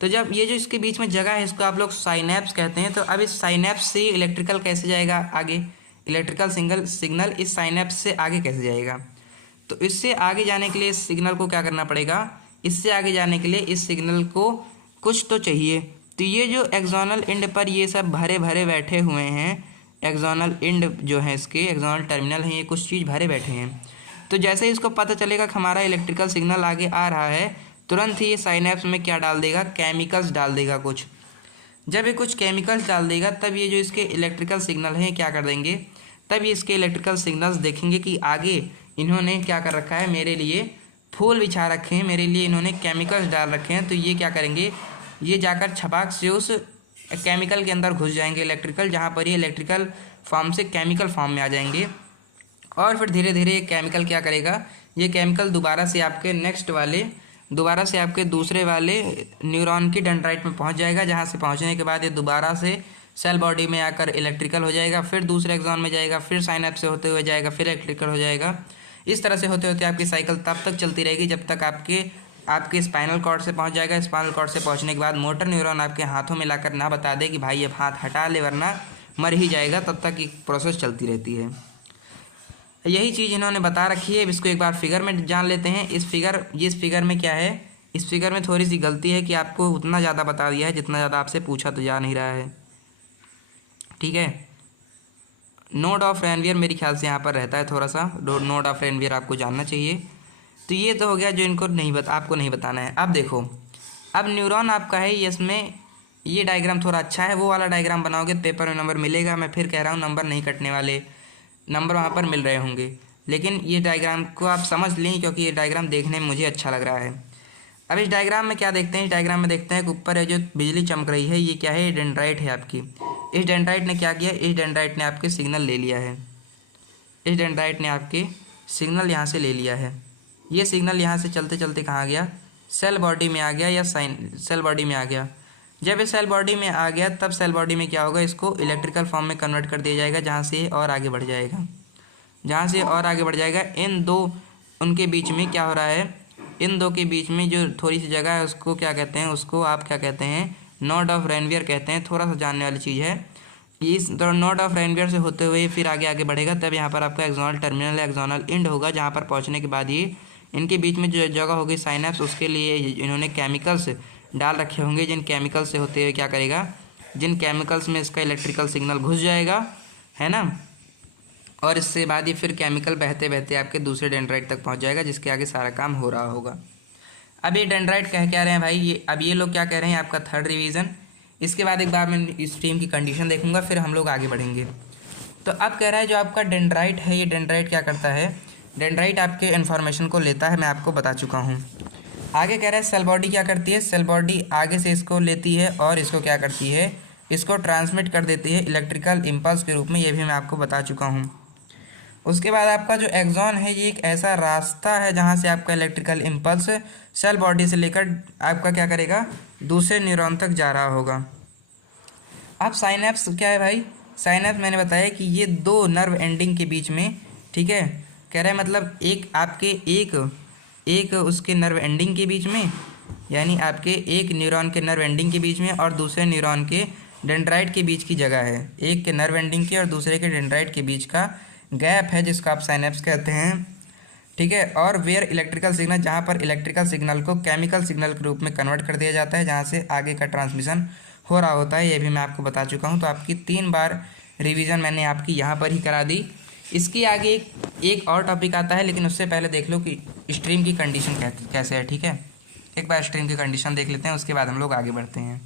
तो जब ये जो इसके बीच में जगह है, इसको आप लोग साइनैप्स कहते हैं। तो अब इस साइनैप्स से इलेक्ट्रिकल कैसे जाएगा आगे, इलेक्ट्रिकल सिग्नल इस साइनैप्स से आगे कैसे जाएगा। तो इससे आगे जाने के लिए इस सिग्नल को क्या करना पड़ेगा, इससे आगे जाने के लिए इस सिग्नल को कुछ तो चाहिए। तो ये जो एक्सोनल एंड पर ये सब भरे भरे बैठे हुए हैं, एक्सोनल एंड जो है इसके एक्सोनल टर्मिनल हैं, ये कुछ चीज़ भरे बैठे हैं। तो जैसे ही इसको पता चलेगा कि हमारा इलेक्ट्रिकल सिग्नल आगे आ रहा है, तुरंत ही ये साइनैप्स में क्या डाल देगा, केमिकल्स डाल देगा कुछ। जब ये कुछ केमिकल्स डाल देगा, तब ये जो इसके इलेक्ट्रिकल सिग्नल हैं क्या कर देंगे, तब ये इसके इलेक्ट्रिकल सिग्नल्स देखेंगे कि आगे इन्होंने क्या कर रखा है, मेरे लिए फूल बिछा रखे हैं, मेरे लिए इन्होंने केमिकल्स डाल रखे हैं। तो ये क्या करेंगे, ये जाकर छपाक से उस केमिकल के अंदर घुस जाएंगे इलेक्ट्रिकल, जहाँ पर ये इलेक्ट्रिकल फॉर्म से केमिकल फॉर्म में आ जाएंगे। और फिर धीरे धीरे ये केमिकल क्या करेगा, ये केमिकल दोबारा से आपके दूसरे वाले न्यूरॉन की डेंड्राइट में पहुंच जाएगा, जहां से पहुंचने के बाद ये दोबारा से सेल बॉडी में आकर इलेक्ट्रिकल हो जाएगा, फिर दूसरे एक्सॉन में जाएगा, फिर साइनैप्स से होते हुए जाएगा, फिर इलेक्ट्रिकल हो जाएगा। इस तरह से होते होते आपकी साइकिल तब तक चलती रहेगी जब तक आपके स्पाइनल कॉर्ड से पहुंच जाएगा। स्पाइनल कॉर्ड से पहुंचने के बाद मोटर न्यूरॉन आपके हाथों में लाकर ना बता दे कि भाई अब हाथ हटा ले वरना मर ही जाएगा, तब तक ये प्रोसेस चलती रहती है। यही चीज़ इन्होंने बता रखी है। अब इसको एक बार फिगर में जान लेते हैं। इस फिगर में क्या है, इस फिगर में थोड़ी सी गलती है कि आपको उतना ज़्यादा बता दिया है जितना ज़्यादा आपसे पूछा तो जा नहीं रहा है। ठीक है, नोड ऑफ रेनवियर मेरे ख्याल से यहाँ पर रहता है, थोड़ा सा नोड ऑफ रेनवियर आपको जानना चाहिए। तो ये तो हो गया जो इनको आपको नहीं बताना है। अब देखो, अब न्यूरॉन आपका है, ये इसमें ये डायग्राम थोड़ा अच्छा है, वो वाला डायग्राम बनाओगे पेपर में नंबर मिलेगा। मैं फिर कह रहा हूँ नंबर नहीं कटने वाले, नंबर वहाँ पर मिल रहे होंगे, लेकिन ये डायग्राम को आप समझ लें क्योंकि ये डायग्राम देखने में मुझे अच्छा लग रहा है। अब इस डायग्राम में क्या देखते हैं, इस डायग्राम में देखते हैं कि ऊपर है जो बिजली चमक रही है, ये क्या है, ये डेंड्राइट है आपकी। इस डेंड्राइट ने क्या किया, इस डेंड्राइट ने आपके सिग्नल ले लिया है, इस डेंड्राइट ने आपके सिग्नल यहाँ से ले लिया है। ये सिग्नल यहाँ से चलते चलते कहाँ गया, सेल बॉडी में आ गया या सेल बॉडी में आ गया। जब ये सेल बॉडी में आ गया तब सेल बॉडी में क्या होगा, इसको इलेक्ट्रिकल फॉर्म में कन्वर्ट कर दिया जाएगा, जहाँ से और आगे बढ़ जाएगा, जहाँ से और आगे बढ़ जाएगा। इन दो उनके बीच में क्या हो रहा है, इन दो के बीच में जो थोड़ी सी जगह है उसको क्या कहते हैं, उसको आप क्या कहते हैं, नोड ऑफ रेनवियर कहते हैं। थोड़ा सा जानने वाली चीज़ है। इस नोड ऑफ रेनवियर से होते हुए फिर आगे आगे बढ़ेगा, तब यहाँ पर आपका एक्सोनल टर्मिनल एक्सोनल एंड होगा, जहाँ पर पहुँचने के बाद ही इनके बीच में जो जगह होगी साइनेप्स, उसके लिए इन्होंने केमिकल्स डाल रखे होंगे, जिन केमिकल्स से होते हुए क्या करेगा, जिन केमिकल्स में इसका इलेक्ट्रिकल सिग्नल घुस जाएगा, है ना, और इससे बाद ये फिर केमिकल बहते बहते आपके दूसरे डेंड्राइट तक पहुंच जाएगा, जिसके आगे सारा काम हो रहा होगा। अब ये डेंड्राइट कह क्या रहे हैं भाई, ये अब ये लोग क्या कह रहे हैं, आपका थर्ड रिवीजन। इसके बाद एक बार मैं स्ट्रीम की कंडीशन देखूंगा, फिर हम लोग आगे बढ़ेंगे। तो अब कह रहा है जो आपका डेंड्राइट है, ये डेंड्राइट क्या करता है, डेंड्राइट आपके इन्फॉर्मेशन को लेता है, मैं आपको बता चुका हूँ। आगे कह रहा है सेल बॉडी क्या करती है, सेल बॉडी आगे से इसको लेती है और इसको क्या करती है, इसको ट्रांसमिट कर देती है इलेक्ट्रिकल इम्पल्स के रूप में, ये भी मैं आपको बता चुका हूँ। उसके बाद आपका जो एक्सॉन है, ये एक ऐसा रास्ता है जहाँ से आपका इलेक्ट्रिकल इम्पल्स सेल बॉडी से लेकर आपका क्या करेगा, दूसरे न्यूरॉन तक जा रहा होगा। अब साइनेप्स क्या है भाई, साइनेप्स मैंने बताया कि ये दो नर्व एंडिंग के बीच में, ठीक है, कह रहे हैं मतलब एक आपके एक उसके नर्व एंडिंग के बीच में, यानी आपके एक न्यूरॉन के नर्व एंडिंग के बीच में और दूसरे न्यूरॉन के डेंड्राइट के बीच की जगह है। एक के नर्व एंडिंग के और दूसरे के डेंड्राइट के बीच का गैप है, जिसको आप साइनेप्स कहते हैं, ठीक है। और वेयर इलेक्ट्रिकल सिग्नल, जहाँ पर इलेक्ट्रिकल सिग्नल को केमिकल सिग्नल के रूप में कन्वर्ट कर दिया जाता है, जहाँ से आगे का ट्रांसमिशन हो रहा होता है, ये भी मैं आपको बता चुका हूँ। तो आपकी 3 बार रिवीजन मैंने आपकी यहाँ पर ही करा दी। इसकी आगे एक और टॉपिक आता है, लेकिन उससे पहले देख लो कि स्ट्रीम की कंडीशन कैसे है, ठीक है। एक बार स्ट्रीम की कंडीशन देख लेते हैं, उसके बाद हम लोग आगे बढ़ते हैं।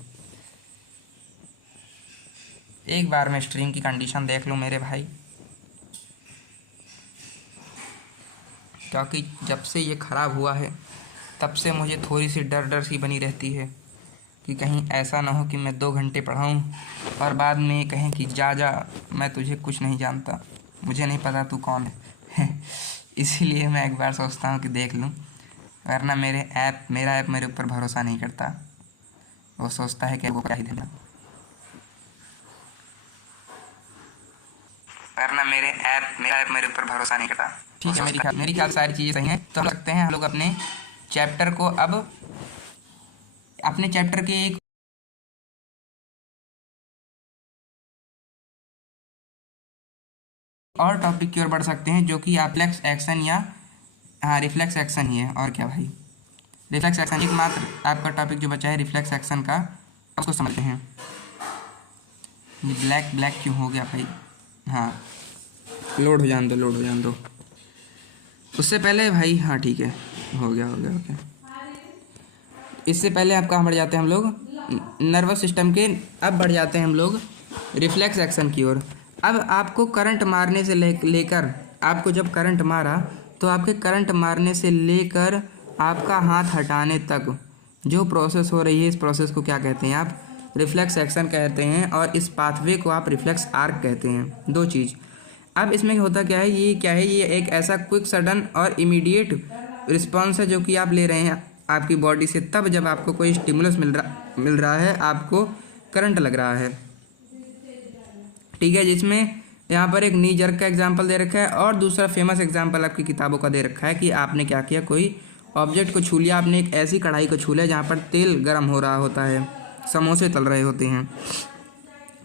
एक बार मैं स्ट्रीम की कंडीशन देख लूँ मेरे भाई, क्योंकि जब से ये ख़राब हुआ है तब से मुझे थोड़ी सी डर सी बनी रहती है कि कहीं ऐसा ना हो कि मैं 2 घंटे पढ़ाऊँ और बाद में ये कहें कि जा मैं तुझे कुछ नहीं जानता, मुझे नहीं पता तू कौन है। इसीलिए मैं एक बार सोचता हूँ कि देख लूँ, वरना मेरा ऐप मेरे ऊपर भरोसा नहीं करता, वो सोचता है कि वो क्या ही देना, वरना मेरा ऐप मेरे ऊपर भरोसा नहीं करता। ठीक है, मेरी ख्याल सारी चीज़ें सही हैं। तो हम सकते हैं हम लोग अपने चैप्टर को अब अपने चैप्टर के एक और टॉपिक की ओर बढ़ सकते हैं, जो कि रिफ्लेक्स एक्शन या रिफ्लेक्स एक्शन ही है। और क्या भाई, रिफ्लेक्स एक्शन एकमात्र आपका टॉपिक जो बचा है रिफ्लेक्स एक्शन का, उसको समझते हैं। ब्लैक क्यों हो गया भाई, हाँ लोड हो जान दो। उससे पहले भाई, हाँ ठीक है, हो गया ओके। इससे पहले आप कहाँ बढ़ जाते हैं हम लोग, नर्वस सिस्टम के, अब बढ़ जाते हैं हम लोग रिफ्लेक्स एक्शन की ओर। अब आपको करंट मारने से लेकर आपको जब करंट मारा तो आपके करंट मारने से लेकर आपका हाथ हटाने तक जो प्रोसेस हो रही है, इस प्रोसेस को क्या कहते हैं आप, रिफ्लेक्स एक्शन कहते हैं। और इस पाथवे को आप रिफ्लेक्स आर्क कहते हैं। 2 चीज़। अब इसमें होता क्या है, ये एक ऐसा क्विक सडन और इमीडिएट रिस्पॉन्स है जो कि आप ले रहे हैं आपकी बॉडी से, तब जब आपको कोई स्टिमुलस मिल रहा है, आपको करंट लग रहा है, ठीक है। जिसमें यहाँ पर एक नी जर्क का एग्जांपल दे रखा है और दूसरा फेमस एग्जांपल आपकी किताबों का दे रखा है कि आपने क्या किया, कोई ऑब्जेक्ट को छू लिया, आपने एक ऐसी कढ़ाई को छू लिया जहाँ पर तेल गर्म हो रहा होता है, समोसे तल रहे होते हैं,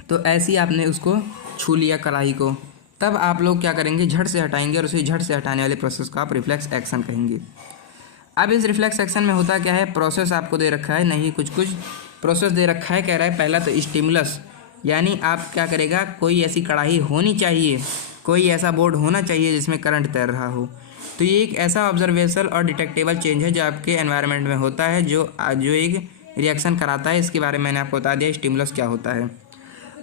तो ऐसी आपने उसको छू लिया कढ़ाई को, तब आप लोग क्या करेंगे, झट से हटाएंगे और उसे झट से हटाने वाले प्रोसेस को आप रिफ्लेक्स एक्शन कहेंगे। अब इस रिफ्लेक्स एक्शन में होता क्या है, प्रोसेस आपको दे रखा है, नहीं कुछ प्रोसेस दे रखा है। कह रहा है पहला तो स्टिमुलस, यानी आप क्या करेगा, कोई ऐसी कढ़ाई होनी चाहिए, कोई ऐसा बोर्ड होना चाहिए जिसमें करंट तैर रहा हो। तो ये एक ऐसा ऑब्जर्वेशन और डिटेक्टेबल चेंज है जो आपके एनवायरनमेंट में होता है, जो एक रिएक्शन कराता है। इसके बारे में मैंने आपको बता दिया स्टिमुलस क्या होता है।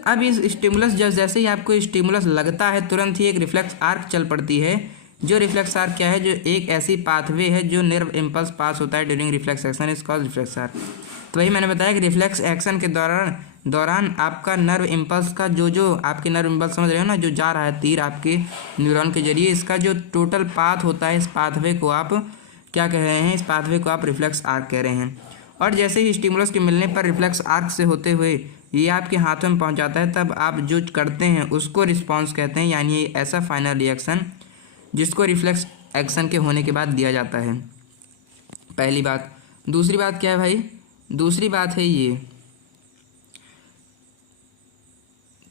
अब इस स्टिमुलस जैसे ही आपको स्टिमुलस लगता है, तुरंत ही एक रिफ्लेक्स आर्क चल पड़ती है। जो रिफ्लेक्स आर्क क्या है, जो एक ऐसी पाथवे है जो नर्व इम्पल्स पास होता है during reflex action, is called reflex arc. तो वही मैंने बताया कि रिफ्लेक्स एक्शन के दौरान आपका नर्व इम्पल्स का जो आपके नर्व इम्पल्स समझ रहे हो ना, जो जा रहा है तीर आपके न्यूरॉन के जरिए, इसका जो टोटल पाथ होता है, इस पाथवे को आप क्या कह रहे हैं, इस पाथवे को आप रिफ्लेक्स आर्क कह रहे हैं। और जैसे ही स्टिमुलस के मिलने पर रिफ्लेक्स आर्क से होते हुए ये आपके हाथों में पहुंच जाता है, तब आप जो करते हैं उसको रिस्पॉन्स कहते हैं, यानी ऐसा फाइनल रिएक्शन जिसको रिफ्लेक्स एक्शन के होने के बाद दिया जाता है। पहली बात। दूसरी बात क्या है भाई, दूसरी बात है ये,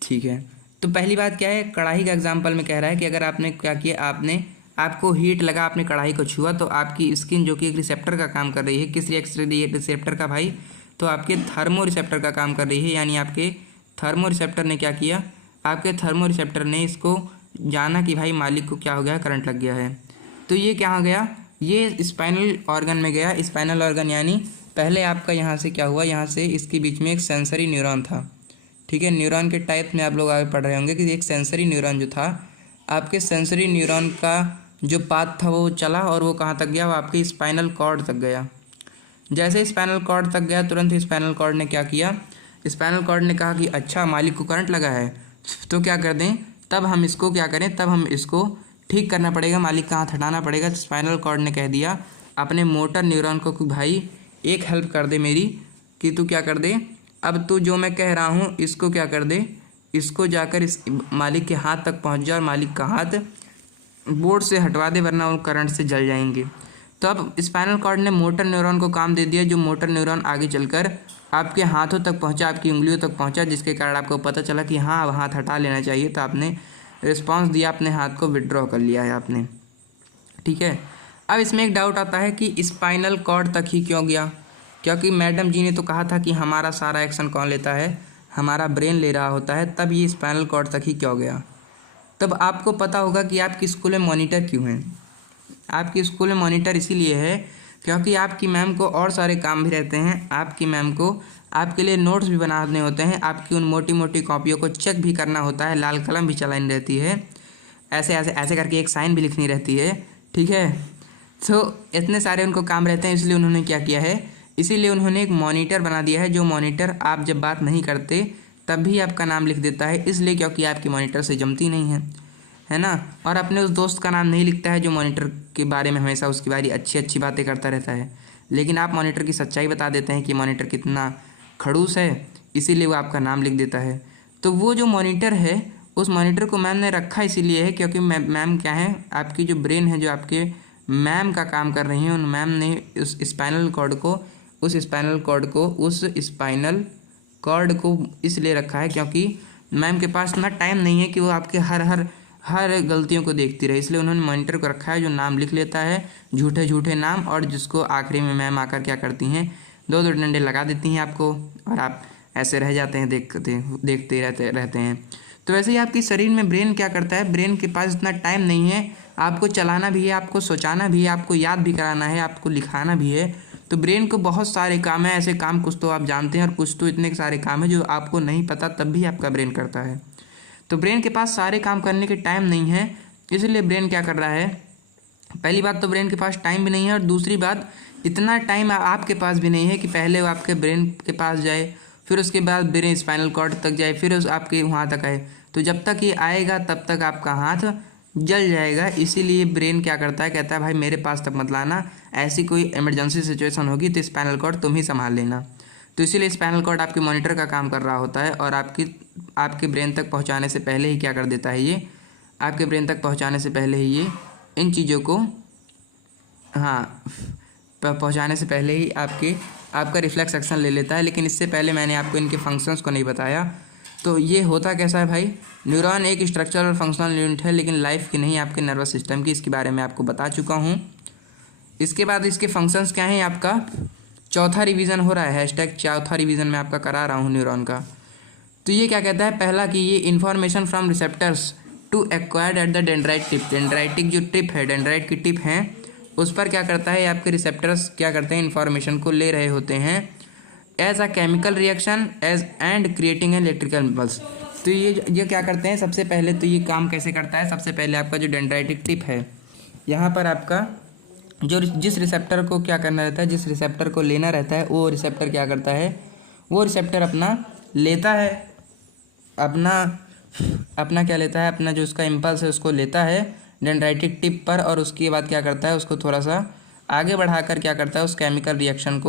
ठीक है। तो पहली बात क्या है, कढ़ाई का एग्जांपल में कह रहा है कि अगर आपने क्या किया, आपको हीट लगा, आपने कढ़ाई को छुआ, तो आपकी स्किन जो कि एक रिसेप्टर का काम कर रही है, किस रिसेप्टर का भाई, तो आपके थर्मो रिसेप्टर का काम कर रही है। यानी आपके थर्मो रिसेप्टर ने क्या किया, आपके थर्मो रिसेप्टर ने इसको जाना कि भाई मालिक को क्या हो गया, करंट लग गया है। तो ये कहाँ गया, ये स्पाइनल ऑर्गन में गया। स्पाइनल ऑर्गन यानी पहले आपका यहाँ से क्या हुआ, यहाँ से इसके बीच में एक सेंसरी न्यूरॉन था, ठीक है। न्यूरॉन के टाइप में आप लोग आगे पढ़ रहे होंगे कि एक सेंसरी न्यूरॉन जो था, आपके सेंसरी न्यूरॉन का जो पाथ था वो चला और वो कहाँ तक गया, वो आपके स्पाइनल कॉर्ड तक गया। जैसे स्पाइनल कॉर्ड तक गया, तुरंत ही स्पाइनल कॉर्ड ने क्या किया, स्पाइनल कॉर्ड ने कहा कि अच्छा मालिक को करंट लगा है, तो क्या कर दें, तब हम इसको क्या करें, तब हम इसको ठीक करना पड़ेगा, मालिक का हाथ हटाना पड़ेगा। स्पाइनल कॉर्ड ने कह दिया अपने मोटर न्यूरॉन को कि भाई एक हेल्प कर दे मेरी, कि तू क्या कर दे, अब तू जो मैं कह रहा हूँ इसको क्या कर दे, इसको जाकर इस मालिक के हाथ तक पहुँच जा और मालिक का हाथ बोर्ड से हटवा दे, वरना वो करंट से जल जाएंगे। तो अब स्पाइनल कॉर्ड ने मोटर न्यूरॉन को काम दे दिया, जो मोटर न्यूरॉन आगे चलकर आपके हाथों तक पहुंचा, आपकी उंगलियों तक पहुंचा, जिसके कारण आपको पता चला कि हाँ अब हाथ हटा लेना चाहिए। तो आपने रिस्पांस दिया, अपने हाथ को विड्रॉ कर लिया है आपने, ठीक है। अब इसमें एक डाउट आता है कि स्पाइनल कॉर्ड तक ही क्यों गया, क्योंकि मैडम जी ने तो कहा था कि हमारा सारा एक्शन कौन लेता है, हमारा ब्रेन ले रहा होता है, तब ये स्पाइनल कॉर्ड तक ही क्यों गया। तब आपको पता होगा कि आपकी स्कूल में मॉनिटर क्यों है। आपकी स्कूल में मॉनिटर इसीलिए है क्योंकि आपकी मैम को और सारे काम भी रहते हैं। आपकी मैम को आपके लिए नोट्स भी बनाने होते हैं, आपकी उन मोटी मोटी कॉपियों को चेक भी करना होता है, लाल कलम भी चलानी रहती है, ऐसे ऐसे ऐसे करके एक साइन भी लिखनी रहती है, ठीक है। तो इतने सारे उनको काम रहते हैं, इसलिए उन्होंने क्या किया है, इसीलिए उन्होंने एक मॉनिटर बना दिया है, जो मॉनिटर आप जब बात नहीं करते तब भी आपका नाम लिख देता है, इसलिए क्योंकि आपकी मॉनिटर से जमती नहीं है ना। और अपने उस दोस्त का नाम नहीं लिखता है जो मॉनिटर के बारे में हमेशा उसकी बारी अच्छी अच्छी बातें करता रहता है, लेकिन आप मॉनिटर की सच्चाई बता देते हैं कि मॉनिटर कितना खड़ूस है, इसीलिए वो आपका नाम लिख देता है। तो वो जो मॉनिटर है, उस मॉनिटर को मैम ने रखा इसीलिए है क्योंकि मैम क्या है, आपकी जो ब्रेन है, जो आपके मैम का काम कर रही हैं, उन मैम ने उस स्पाइनल कॉर्ड को इसलिए रखा है क्योंकि मैम के पास इतना टाइम नहीं है कि वो आपके हर गलतियों को देखती रहे, इसलिए उन्होंने मॉनिटर को रखा है जो नाम लिख लेता है, झूठे झूठे नाम, और जिसको आखिरी में मैम आकर क्या करती हैं, दो दो डंडे लगा देती हैं आपको, और आप ऐसे रह जाते हैं, देखते रहते हैं। तो वैसे ही आपकी शरीर में ब्रेन क्या करता है, ब्रेन के पास इतना टाइम नहीं है, आपको चलाना भी है, आपको सोचाना भी है, आपको याद भी कराना है, आपको लिखाना भी है। तो ब्रेन को बहुत सारे काम है, ऐसे काम कुछ तो आप जानते हैं और कुछ तो इतने सारे काम है जो आपको नहीं पता, तब भी आपका ब्रेन करता है। तो ब्रेन के पास सारे काम करने के टाइम नहीं है, इसलिए ब्रेन क्या कर रहा है, पहली बात तो ब्रेन के पास टाइम भी नहीं है, और दूसरी बात इतना टाइम आपके पास भी नहीं है कि पहले वो आपके ब्रेन के पास जाए, फिर उसके बाद ब्रेन स्पाइनल कॉर्ड तक जाए, फिर उस आपके वहाँ तक आए। तो जब तक ये आएगा तब तक आपका हाथ जल जाएगा, इसीलिए ब्रेन क्या करता है, कहता है भाई मेरे पास तक मत लाना, ऐसी कोई इमरजेंसी सिचुएशन होगी तो स्पाइनल कॉर्ड तुम ही संभाल लेना। तो इसीलिए स्पाइनल कॉर्ड आपके मॉनिटर का काम कर रहा होता है, और आपके ब्रेन तक पहुंचाने से पहले ही क्या कर देता है, ये आपके ब्रेन तक पहुंचाने से पहले ही ये इन चीज़ों को, हाँ, पहुंचाने से पहले ही आपका रिफ्लेक्स एक्शन ले लेता है। लेकिन इससे पहले मैंने आपको इनके फंक्शंस को नहीं बताया। तो ये होता कैसा है भाई, न्यूरॉन एक स्ट्रक्चरल और फंक्शनल यूनिट है, लेकिन लाइफ की नहीं, आपके नर्वस सिस्टम की, इसके बारे में आपको बता चुका हूँ। इसके बाद इसके फंक्शंस क्या हैं, आपका चौथा रिवीजन हो रहा है, हैशटैग चौथा रिवीजन में आपका करा रहा हूँ न्यूरॉन का। तो ये क्या कहता है, पहला कि ये information from receptors to acquired at the dendrite tip, dendritic जो टिप है, डेंड्राइट की टिप है, उस पर क्या करता है, आपके रिसेप्टर्स क्या करते हैं, इन्फॉर्मेशन को ले रहे होते हैं as a chemical reaction and creating an electrical impulse. तो ये क्या करते हैं, सबसे पहले तो ये काम कैसे करता है, सबसे पहले आपका जो डेंड्राइटिक टिप है, यहाँ पर आपका जो जिस रिसेप्टर को क्या करना रहता है, जिस रिसेप्टर को लेना रहता है, वो रिसेप्टर क्या करता है, वो रिसेप्टर अपना लेता है, अपना क्या लेता है, अपना जो उसका इम्पल्स है उसको लेता है डेंड्राइटिक टिप पर, और उसके बाद क्या करता है, उसको थोड़ा सा आगे बढ़ाकर क्या करता है, उस केमिकल रिएक्शन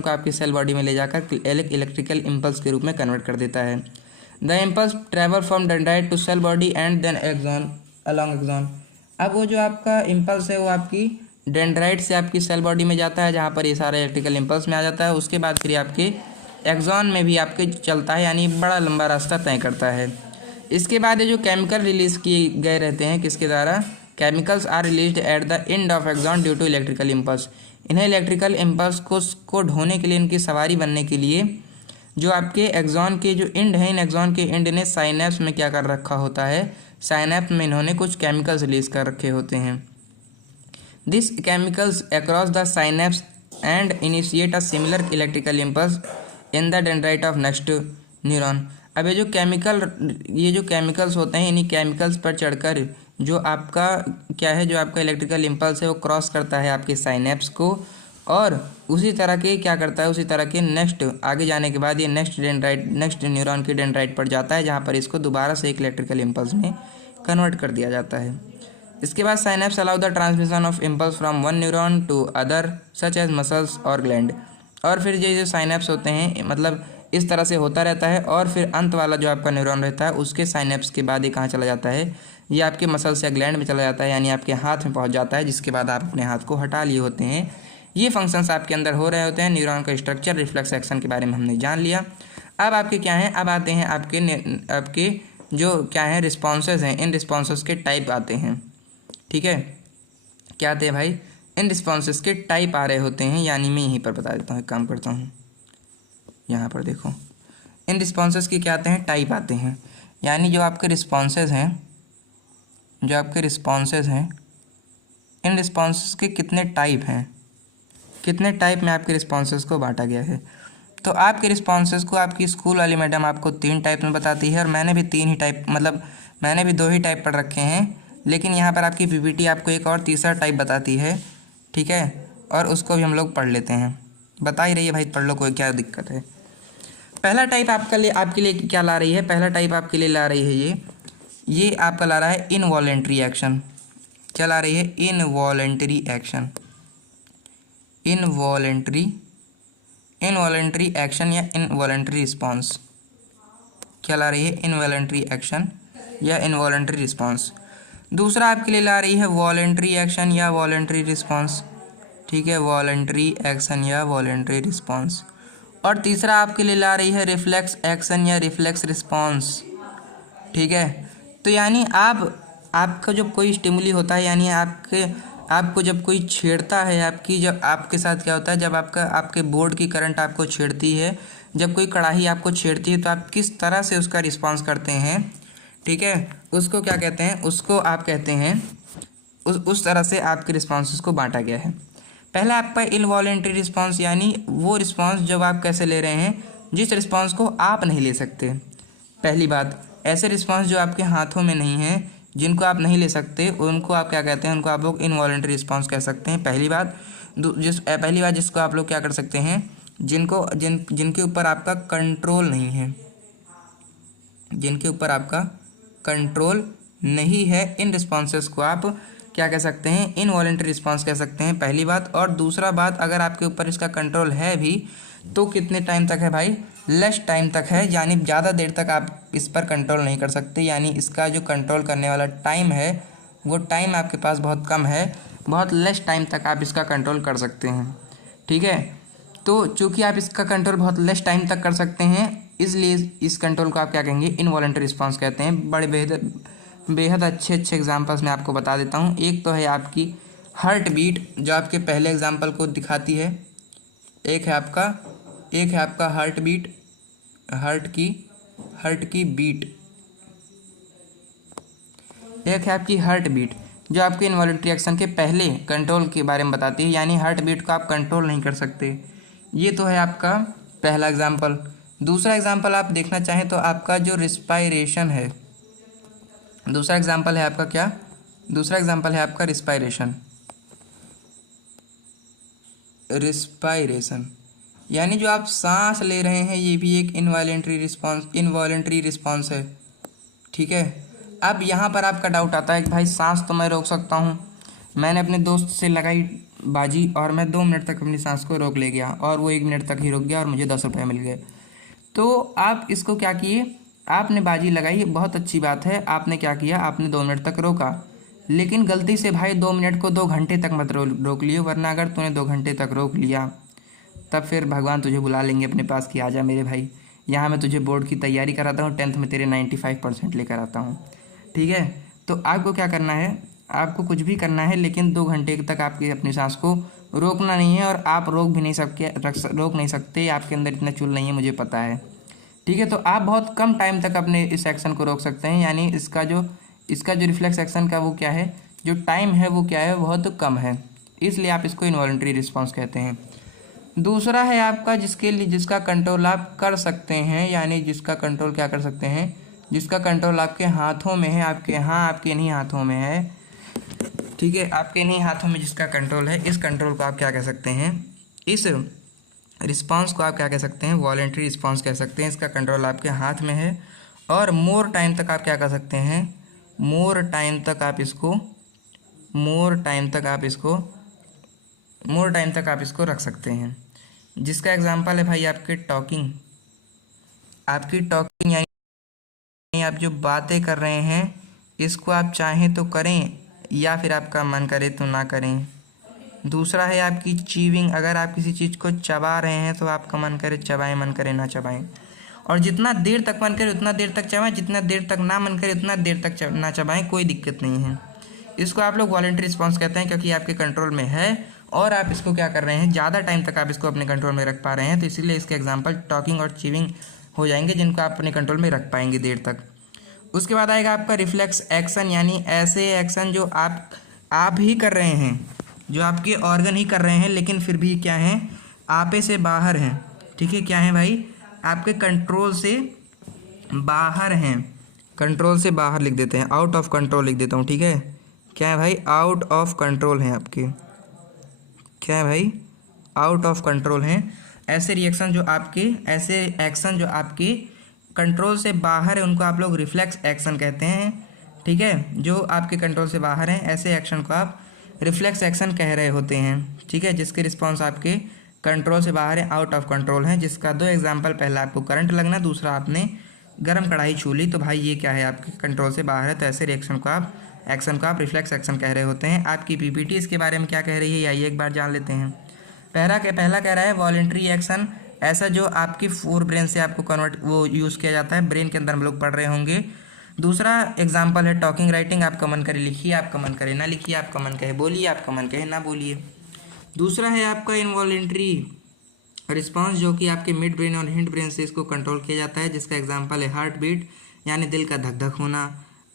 को आपकी सेल बॉडी में ले जाकर इलेक्ट्रिकल इम्पल्स के रूप में कन्वर्ट कर देता है। The impulse travel from dendrite to cell body and then axon along axon. अब वो जो आपका इम्पल्स है वो आपकी डेंड्राइट से आपकी सेल बॉडी में जाता है, जहाँ पर ये सारा इलेक्ट्रिकल इम्पल्स में आ जाता है। उसके बाद फिर आपके एक्सॉन में भी आपके चलता है, यानी बड़ा लंबा रास्ता तय करता है। इसके बाद ये जो केमिकल रिलीज़ किए गए रहते हैं किसके द्वारा, chemicals are released at the end of axon due to electrical impulse. इन्हें इलेक्ट्रिकल इम्पल्स को ढोने के लिए, इनकी सवारी बनने के लिए जो आपके एक्सॉन के जो एंड है, इन एक्सॉन के एंड ने साइनेप्स में क्या कर रखा होता है, साइनेप्स में इन्होंने कुछ केमिकल्स रिलीज कर रखे होते हैं। This chemicals across the synapse and initiate a similar electrical impulse in the dendrite of next neuron. अब ये जो केमिकल्स होते हैं, इन्हीं केमिकल्स पर चढ़कर जो आपका क्या है, जो आपका इलेक्ट्रिकल इम्पल्स है वो क्रॉस करता है आपके साइनेप्स को, और उसी तरह के क्या करता है, उसी तरह के नेक्स्ट आगे जाने के बाद ये नेक्स्ट न्यूरॉन के डेंड्राइट पर जाता है, जहाँ पर इसको दोबारा से एक इलेक्ट्रिकल इम्पल्स में कन्वर्ट कर दिया जाता है। इसके बाद synapse allow the transmission of impulse from one neuron to other such as muscles और ग्लैंड। और फिर ये जो साइनेप्स होते हैं, मतलब इस तरह से होता रहता है, और फिर अंत वाला जो आपका न्यूरॉन रहता है उसके साइनेप्स के बाद ये कहाँ चला जाता है, ये आपके मसल्स या ग्लैंड में चला जाता है, यानी आपके हाथ में पहुँच जाता है, जिसके बाद आप अपने हाथ को हटा लिए होते हैं। ये फंक्शंस आपके अंदर हो रहे होते हैं। न्यूरॉन का स्ट्रक्चर, रिफ्लेक्स एक्शन के बारे में हमने जान लिया। अब आपके क्या हैं, अब आते हैं आपके जो क्या है रिस्पॉन्सेज हैं, इन रिस्पॉन्सेज के टाइप आते हैं। ठीक है, क्या आते हैं भाई, इन रिस्पॉन्सेज के टाइप आ रहे होते हैं, यानी मैं यहीं पर बता देता हूँ, एक काम करता हूँ, यहाँ पर देखो, इन रिस्पॉन्सेज के क्या आते हैं, टाइप आते हैं। यानी जो आपके रिस्पॉन्सेज हैं, इन रिस्पॉन्सेज के कितने टाइप हैं, कितने टाइप में आपके रिस्पॉन्सेज को बांटा गया है। तो आपके रिस्पॉन्सेज को आपकी स्कूल वाली मैडम आपको 3 टाइप में बताती है, और मैंने भी 3 ही टाइप, मतलब मैंने भी 2 ही टाइप पढ़ रखे हैं, लेकिन यहाँ पर आपकी पीपीटी आपको एक और तीसरा टाइप बताती है। ठीक है, और उसको भी हम लोग पढ़ लेते हैं। बता ही रही है भाई, पढ़ लो, कोई क्या दिक्कत है। पहला टाइप आपके लिए क्या ला रही है, पहला टाइप आपके लिए ला रही है ये आपका ला रहा है इनवॉलेंट्री एक्शन। क्या ला रही है, इनवॉलेंट्री एक्शन, इनवॉलेंट्री एक्शन या इनवॉलेंट्री रिस्पॉन्स। क्या ला रही है, इनवॉलेंट्री एक्शन या इनवॉलेंट्री रिस्पॉन्स। दूसरा आपके लिए ला रही है वॉलेंट्री एक्शन या वॉलेंट्री रिस्पॉन्स। ठीक है, वॉलेंट्री एक्शन या वॉलेंट्री रिस्पॉन्स। और तीसरा आपके लिए ला रही है रिफ्लेक्स एक्शन या रिफ्लेक्स रिस्पॉन्स। ठीक है, तो यानी आपका जब कोई स्टिमुली होता है, यानी आपको जब कोई छेड़ता है, जब आपके साथ क्या होता है, जब आपके बोर्ड की करंट आपको छेड़ती है, जब कोई कड़ाही आपको छेड़ती है, तो आप किस तरह से उसका रिस्पांस करते हैं। ठीक है, उसको क्या कहते हैं, उसको आप कहते हैं, उस तरह से आपके रिस्पॉन्सेस को बांटा गया है। पहला आपका इनवॉलेंट्री रिस्पॉन्स, यानी वो रिस्पॉन्स जब आप कैसे ले रहे हैं, जिस रिस्पॉन्स को आप नहीं ले सकते। पहली बात, ऐसे रिस्पॉन्स जो आपके हाथों में नहीं है, जिनको आप नहीं ले सकते, उनको आप क्या कहते हैं, उनको आप लोग इनवॉलेंट्री रिस्पॉन्स कह सकते हैं। पहली बात जिसको आप लोग क्या कर सकते हैं, जिनके ऊपर आपका कंट्रोल नहीं है, जिनके ऊपर आपका कंट्रोल नहीं है, इन रिस्पॉन्सेस को आप क्या कह सकते हैं, इनवॉलेंट्री रिस्पॉन्स कह सकते हैं, पहली बात। और दूसरा बात, अगर आपके ऊपर इसका कंट्रोल है भी तो कितने टाइम तक है भाई, लेस टाइम तक है, यानी ज़्यादा देर तक आप इस पर कंट्रोल नहीं कर सकते। यानी इसका जो कंट्रोल करने वाला टाइम है, वो टाइम आपके पास बहुत कम है, बहुत लेस टाइम तक आप इसका कंट्रोल कर सकते हैं। ठीक है, तो चूँकि आप इसका कंट्रोल बहुत लेस टाइम तक कर सकते हैं, इसलिए इस कंट्रोल को आप क्या कहेंगे, इनवॉलेंट्री रिस्पॉन्स कहते हैं। बड़े बेहद अच्छे एग्जांपल्स मैं आपको बता देता हूँ। एक तो है आपकी हार्ट बीट, जो आपके पहले एग्जांपल को दिखाती है। एक है आपका हार्ट बीट, हार्ट की बीट। एक है आपकी हार्ट बीट, जो आपके इनवॉलेंट्री एक्शन के पहले कंट्रोल के बारे में बताती है, यानी हार्ट बीट को आप कंट्रोल नहीं कर सकते। ये तो है आपका पहला एग्जांपल। दूसरा एग्जांपल आप देखना चाहें तो आपका जो रिस्पायरेशन है, दूसरा एग्जांपल है आपका क्या, दूसरा एग्जांपल है आपका रिस्पायरेशन, यानी जो आप सांस ले रहे हैं, ये भी एक इनवॉलेंट्री रिस्पॉन्स है। ठीक है, अब यहाँ पर आपका डाउट आता है कि भाई सांस तो मैं रोक सकता हूँ, मैंने अपने दोस्त से लगाई बाजी और मैं 2 मिनट तक अपनी सांस को रोक ले गया और वो 1 मिनट तक ही रुक गया और मुझे 10 रुपये मिल गए। तो आप इसको क्या किए, आपने बाजी लगाई, बहुत अच्छी बात है, आपने क्या किया, आपने 2 मिनट तक रोका, लेकिन गलती से भाई 2 मिनट को 2 घंटे तक मत रोक लियो, वरना अगर तूने 2 घंटे तक रोक लिया तब फिर भगवान तुझे बुला लेंगे अपने पास कि आजा मेरे भाई, यहाँ मैं तुझे बोर्ड की तैयारी कराता हूँ, 10th में तेरे 95% लेकर आता हूँ। ठीक है, तो आपको क्या करना है, आपको कुछ भी करना है लेकिन 2 घंटे तक आपकी अपनी सांस को रोकना नहीं है, और आप रोक नहीं सकते, आपके अंदर इतना चुल नहीं है, मुझे पता है। ठीक है, तो आप बहुत कम टाइम तक अपने इस एक्शन को रोक सकते हैं, यानी इसका जो रिफ्लेक्स एक्शन का वो क्या है, जो टाइम है वो क्या है, बहुत कम है, इसलिए आप इसको इनवॉलंटरी रिस्पॉन्स कहते हैं। दूसरा है आपका जिसका कंट्रोल आप कर सकते हैं, यानी जिसका कंट्रोल क्या कर सकते हैं, जिसका कंट्रोल आपके हाथों में है, आपके इन्हीं हाथों में है। ठीक है, आपके इन्हीं हाथों में जिसका कंट्रोल है, इस कंट्रोल को आप क्या कह सकते हैं, इस रिस्पांस को आप क्या कह सकते हैं, वॉलंटरी रिस्पांस कह सकते हैं। इसका कंट्रोल आपके हाथ में है और मोर टाइम तक आप क्या कर सकते हैं, मोर टाइम तक आप इसको रख सकते हैं। जिसका एग्जांपल है भाई आपकी टॉकिंग यानी आप जो बातें कर रहे हैं इसको आप चाहें तो करें या फिर आपका मन करे तो ना करें। दूसरा है आपकी चीविंग, अगर आप किसी चीज़ को चबा रहे हैं तो आपका मन करे चबाएं, मन करे ना चबाएं, और जितना देर तक मन करे उतना देर तक चबाएं, जितना देर तक ना मन करे उतना देर तक ना चबाएं, कोई दिक्कत नहीं है। इसको आप लोग वॉलंटरी रिस्पॉन्स कहते हैं, क्योंकि आपके कंट्रोल में है और आप इसको क्या कर रहे हैं, ज़्यादा टाइम तक आप इसको अपने कंट्रोल में रख पा रहे हैं, तो इसीलिए इसके एग्जाम्पल टॉकिंग और चीविंग हो जाएंगे, जिनको आप अपने कंट्रोल में रख पाएंगे देर तक। उसके बाद आएगा आपका रिफ्लेक्स एक्शन, यानी ऐसे एक्शन जो आप ही कर रहे हैं, जो आपके ऑर्गन ही कर रहे हैं, लेकिन फिर भी क्या हैं, आपे से बाहर हैं। ठीक है, क्या है भाई, आपके कंट्रोल से बाहर हैं, कंट्रोल से बाहर लिख देते हैं, आउट ऑफ कंट्रोल लिख देता हूँ। ठीक है, क्या है भाई, आउट ऑफ कंट्रोल हैं आपके, क्या है भाई, आउट ऑफ कंट्रोल हैं। ऐसे एक्शन जो आपके कंट्रोल से बाहर है उनको आप लोग रिफ्लेक्स एक्शन कहते हैं। ठीक है, जो आपके कंट्रोल से बाहर हैं ऐसे एक्शन को आप रिफ्लेक्स एक्शन कह रहे होते हैं। ठीक है, जिसके रिस्पॉन्स आपके कंट्रोल से बाहर है, आउट ऑफ कंट्रोल हैं, जिसका 2 एग्जाम्पल, पहला आपको करंट लगना, दूसरा आपने गर्म कढ़ाई छू ली, तो भाई ये क्या है, आपके कंट्रोल से बाहर है, तो ऐसे एक्शन को आप रिफ्लेक्स एक्शन कह रहे होते हैं। आपकी पीपीटी इसके बारे में क्या कह रही है, आइए एक बार जान लेते हैं। पहला कह रहा है वॉलंटरी एक्शन, ऐसा जो आपकी 4 ब्रेन से आपको यूज़ किया जाता है, ब्रेन के अंदर हम लोग पढ़ रहे होंगे। दूसरा एग्जाम्पल है टॉकिंग राइटिंग, आपका मन करे लिखिए, आपका मन करे ना लिखिए, आपका मन कहे बोलिए, आपका मन कहे ना बोलिए। दूसरा है आपका इनवॉलंटरी रिस्पॉन्स, जो कि आपके मिड ब्रेन और हिंड ब्रेन से इसको कंट्रोल किया जाता है, जिसका एग्जाम्पल है हार्ट बीट यानी दिल का धक धक होना,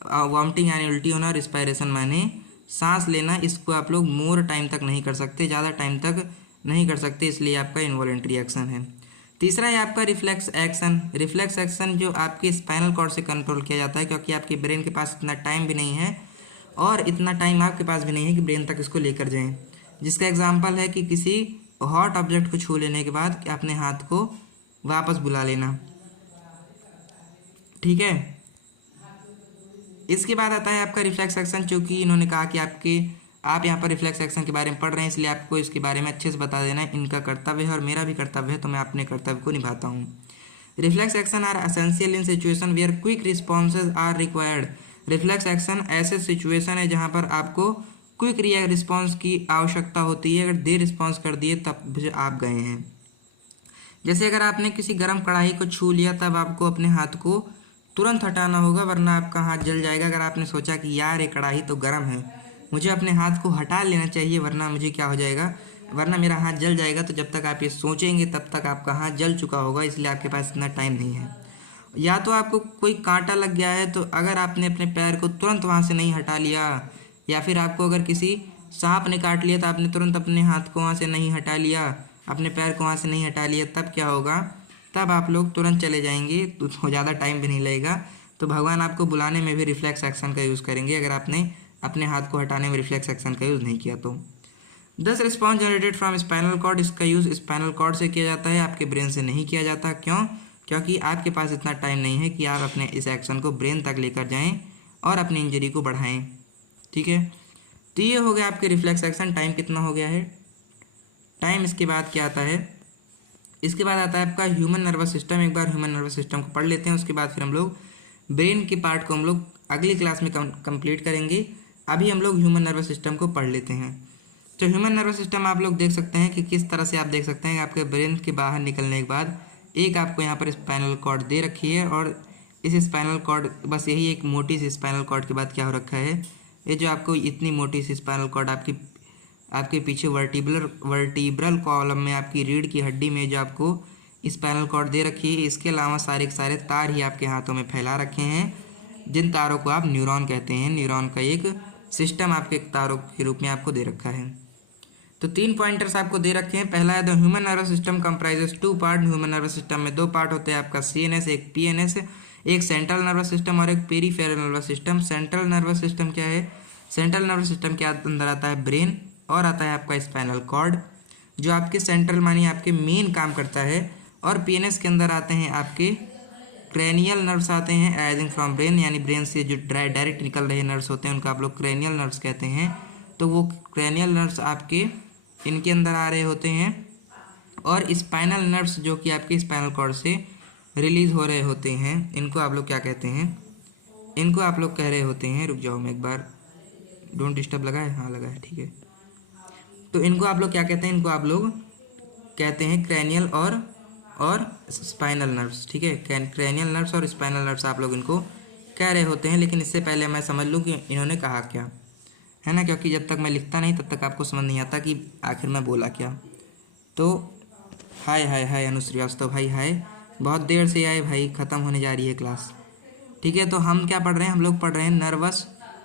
वॉमिटिंग यानी उल्टी होना, रिस्पायरेशन माने सांस लेना। इसको आप लोग मोर टाइम तक नहीं कर सकते, ज़्यादा टाइम तक नहीं कर सकते, इसलिए आपका इनवॉलंटरी एक्शन है। तीसरा है आपका रिफ्लेक्स एक्शन जो आपके स्पाइनल कॉर्ड से कंट्रोल किया जाता है, क्योंकि आपके ब्रेन के पास इतना टाइम भी नहीं है और इतना टाइम आपके पास भी नहीं है कि ब्रेन तक इसको लेकर जाएं। जिसका एग्जांपल है कि किसी हॉट ऑब्जेक्ट को छू लेने के बाद अपने हाथ को वापस बुला लेना। ठीक है, इसके बाद आता है आपका रिफ्लेक्स एक्शन, चूँकि इन्होंने कहा कि आप यहाँ पर रिफ्लेक्स एक्शन के बारे में पढ़ रहे हैं, इसलिए आपको इसके बारे में अच्छे से बता देना है। इनका कर्तव्य है और मेरा भी कर्तव्य है, तो मैं अपने कर्तव्य को निभाता हूँ। Reflex action are essential in situation where quick responses are required. Reflex action ऐसे सिचुएशन है जहाँ पर आपको क्विक रिस्पॉन्स की आवश्यकता होती है, अगर देर रिस्पॉन्स कर दिए तब आप गए हैं। जैसे अगर आपने किसी गर्म कढ़ाई को छू लिया तब आपको अपने हाथ को तुरंत हटाना होगा, वरना आपका हाथ जल जाएगा। अगर आपने सोचा कि यार ये कढ़ाई तो गर्म है, मुझे अपने हाथ को हटा लेना चाहिए वरना मुझे क्या हो जाएगा, वरना मेरा हाथ जल जाएगा, तो जब तक आप ये सोचेंगे तब तक आपका हाथ जल चुका होगा, इसलिए आपके पास इतना टाइम नहीं है। या तो आपको कोई कांटा लग गया है, तो अगर आपने अपने पैर को तुरंत वहाँ से नहीं हटा लिया, या फिर आपको अगर किसी सांप ने काट लिया तो आपने तुरंत अपने हाथ को वहाँ से नहीं हटा लिया, अपने पैर को वहाँ से नहीं हटा लिया, तब क्या होगा, तब आप लोग तुरंत चले जाएंगे, तो ज़्यादा टाइम भी नहीं लगेगा। तो भगवान आपको बुलाने में भी रिफ्लेक्स एक्शन का यूज़ करेंगे, अगर आपने अपने हाथ को हटाने में रिफ्लेक्स एक्शन का यूज़ नहीं किया तो। 10 response generated from spinal cord, इसका यूज़ स्पाइनल कॉर्ड से किया जाता है, आपके ब्रेन से नहीं किया जाता। क्यों? क्योंकि आपके पास इतना टाइम नहीं है कि आप अपने इस एक्शन को ब्रेन तक लेकर जाएं और अपनी इंजरी को बढ़ाएं। ठीक है, तो ये हो गया आपके रिफ्लेक्स एक्शन। टाइम कितना हो गया है टाइम। इसके बाद क्या आता है, इसके बाद आता है आपका ह्यूमन नर्वस सिस्टम। एक बार ह्यूमन नर्वस सिस्टम को पढ़ लेते हैं, उसके बाद फिर हम लोग ब्रेन के पार्ट को हम लोग अगली क्लास में कंप्लीट करेंगे। अभी हम लोग ह्यूमन नर्वस सिस्टम को पढ़ लेते हैं। तो ह्यूमन नर्वस सिस्टम आप लोग देख सकते हैं कि किस तरह से आप देख सकते हैं कि आपके ब्रेन के बाहर निकलने के बाद एक आपको यहाँ पर स्पाइनल कॉर्ड दे रखी है, और इस स्पाइनल कॉर्ड बस यही एक मोटी सी स्पाइनल कॉर्ड के बाद क्या हो रखा है, ये जो आपको इतनी मोटी सी स्पाइनल कॉर्ड आपके पीछे वर्टिब्रल कॉलम में आपकी रीढ़ की हड्डी में जो आपको स्पाइनल कॉर्ड दे रखी है, इसके अलावा सारे के सारे तार ही आपके हाथों में फैला रखे हैं, जिन तारों को आप न्यूरॉन कहते हैं। न्यूरॉन का एक सिस्टम आपके तारों के रूप में आपको दे रखा है। तो 3 पॉइंटर्स आपको दे रखे हैं। पहला है the human nervous system comprises 2 part. Human nervous system में 2 पार्ट होते हैं, आपका CNS एक PNS, एक सेंट्रल नर्वस सिस्टम और एक peripheral nervous system. Central nervous system क्या है, सेंट्रल नर्वस सिस्टम के अंदर आता है ब्रेन और आता है आपका स्पाइनल कॉर्ड, जो आपके सेंट्रल मानिए आपके मेन काम करता है। और PNS के अंदर आते हैं आपके क्रेनियल नर्व्स आते हैं अराइजिंग फ्रॉम ब्रेन, यानी ब्रेन से जो डायरेक्ट निकल रहे नर्व्स होते हैं उनको आप लोग क्रेनियल नर्व्स कहते हैं। तो वो क्रेनियल नर्व्स आपके इनके अंदर आ रहे होते हैं, और स्पाइनल नर्व्स जो कि आपके स्पाइनल कॉर्ड से रिलीज हो रहे होते हैं, इनको आप लोग क्या कहते हैं, इनको आप लोग कह रहे होते हैं, रुक जाओ मैं एक बार, डोंट डिस्टर्ब लगा है, हाँ लगा है, ठीक है। तो इनको आप लोग क्या कहते हैं, इनको आप लोग कहते हैं क्रेनियल और स्पाइनल नर्व्स, ठीक है। क्रेनियल नर्व्स और स्पाइनल नर्व्स आप लोग इनको कह रहे होते हैं। लेकिन इससे पहले मैं समझ लूँ कि इन्होंने कहा क्या, है ना, क्योंकि जब तक मैं लिखता नहीं तब तक आपको समझ नहीं आता कि आखिर मैं बोला क्या। तो हाय हाय हाय अनु श्रीवास्तव भाई, हाय, बहुत देर से आए भाई, ख़त्म होने जा रही है क्लास, ठीक है। तो हम क्या पढ़ रहे हैं, हम लोग पढ़ रहे हैं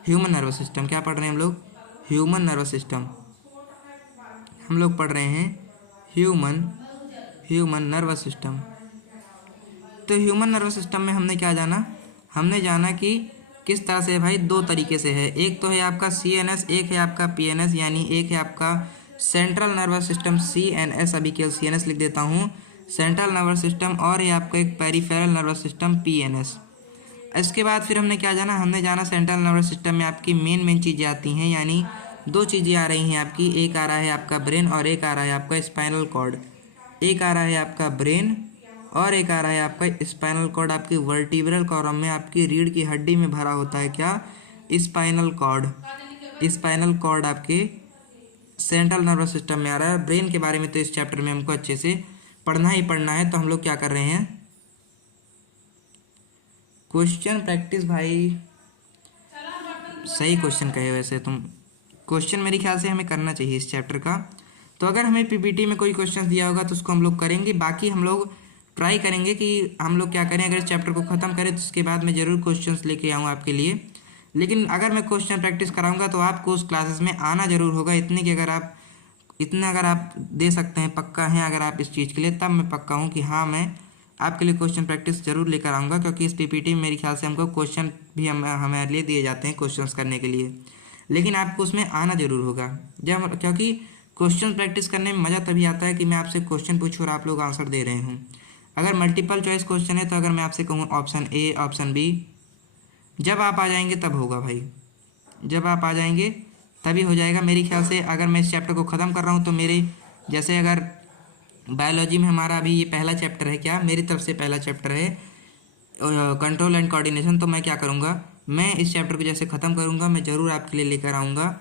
ह्यूमन नर्वस सिस्टम। क्या पढ़ रहे हैं हम लोग, ह्यूमन नर्वस सिस्टम। हम लोग पढ़ रहे हैं ह्यूमन नर्वस सिस्टम। तो ह्यूमन नर्वस सिस्टम में हमने क्या जाना, हमने जाना कि किस तरह से भाई, 2 तरीके से है। एक तो है आपका CNS, एक है आपका PNS, यानी एक है आपका सेंट्रल नर्वस सिस्टम CNS, अभी केवल CNS लिख देता हूँ, सेंट्रल नर्वस सिस्टम, और ये आपका एक पेरिफेरल नर्वस सिस्टम PNS। इसके बाद फिर हमने क्या जाना, हमने जाना सेंट्रल नर्वस सिस्टम में आपकी मेन चीज़ें आती हैं, यानी 2 चीज़ें आ रही हैं आपकी, एक आ रहा है आपका ब्रेन और एक आ रहा है आपका स्पाइनल कॉर्ड। एक आ रहा है आपका ब्रेन और एक आ रहा है आपका स्पाइनल कॉर्ड। आपकी वर्टिब्रल कॉलम में आपकी रीढ़ की हड्डी में भरा होता है क्या, स्पाइनल कॉर्ड। स्पाइनल कॉर्ड आपके सेंट्रल नर्वस सिस्टम में आ रहा है। ब्रेन के बारे में तो इस चैप्टर में हमको अच्छे से पढ़ना ही पढ़ना है, तो हम लोग क्या कर रहे हैं, क्वेश्चन प्रैक्टिस। भाई सही क्वेश्चन कहे वैसे तुम, क्वेश्चन मेरे ख्याल से हमें करना चाहिए इस चैप्टर का। तो अगर हमें PPT में कोई क्वेश्चन दिया होगा तो उसको हम लोग करेंगे। बाकी हम लोग ट्राई करेंगे कि हम लोग क्या करें, अगर इस चैप्टर को ख़त्म करें तो उसके बाद मैं ज़रूर क्वेश्चंस लेके आऊँ आपके लिए। लेकिन अगर मैं क्वेश्चन प्रैक्टिस कराऊंगा तो आपको उस क्लासेस में आना ज़रूर होगा। इतना अगर आप दे सकते हैं, पक्का हैं अगर आप इस चीज़ के लिए, तब मैं पक्का हूँ कि हाँ मैं आपके लिए क्वेश्चन प्रैक्टिस ज़रूर लेकर आऊँगा। क्योंकि इस PPT में मेरे ख्याल से हमको क्वेश्चन भी हमारे लिए दिए जाते हैं क्वेश्चन करने के लिए, लेकिन आपको उसमें आना ज़रूर होगा। क्योंकि क्वेश्चन प्रैक्टिस करने में मज़ा तभी आता है कि मैं आपसे क्वेश्चन पूछूँ और आप लोग आंसर दे रहे हूँ। अगर मल्टीपल चॉइस क्वेश्चन है तो अगर मैं आपसे कहूँ ऑप्शन A ऑप्शन B, जब आप आ जाएंगे तब होगा भाई, जब आप आ जाएंगे तभी हो जाएगा मेरे ख्याल से। अगर मैं इस चैप्टर को ख़त्म कर रहा हूँ तो मेरे जैसे अगर बायोलॉजी में हमारा अभी ये पहला चैप्टर है, क्या मेरी तरफ से पहला चैप्टर है कंट्रोल एंड कोऑर्डिनेशन, तो मैं क्या करूँगा, मैं इस चैप्टर को जैसे ख़त्म करूँगा मैं ज़रूर आपके लिए लेकर आऊँगा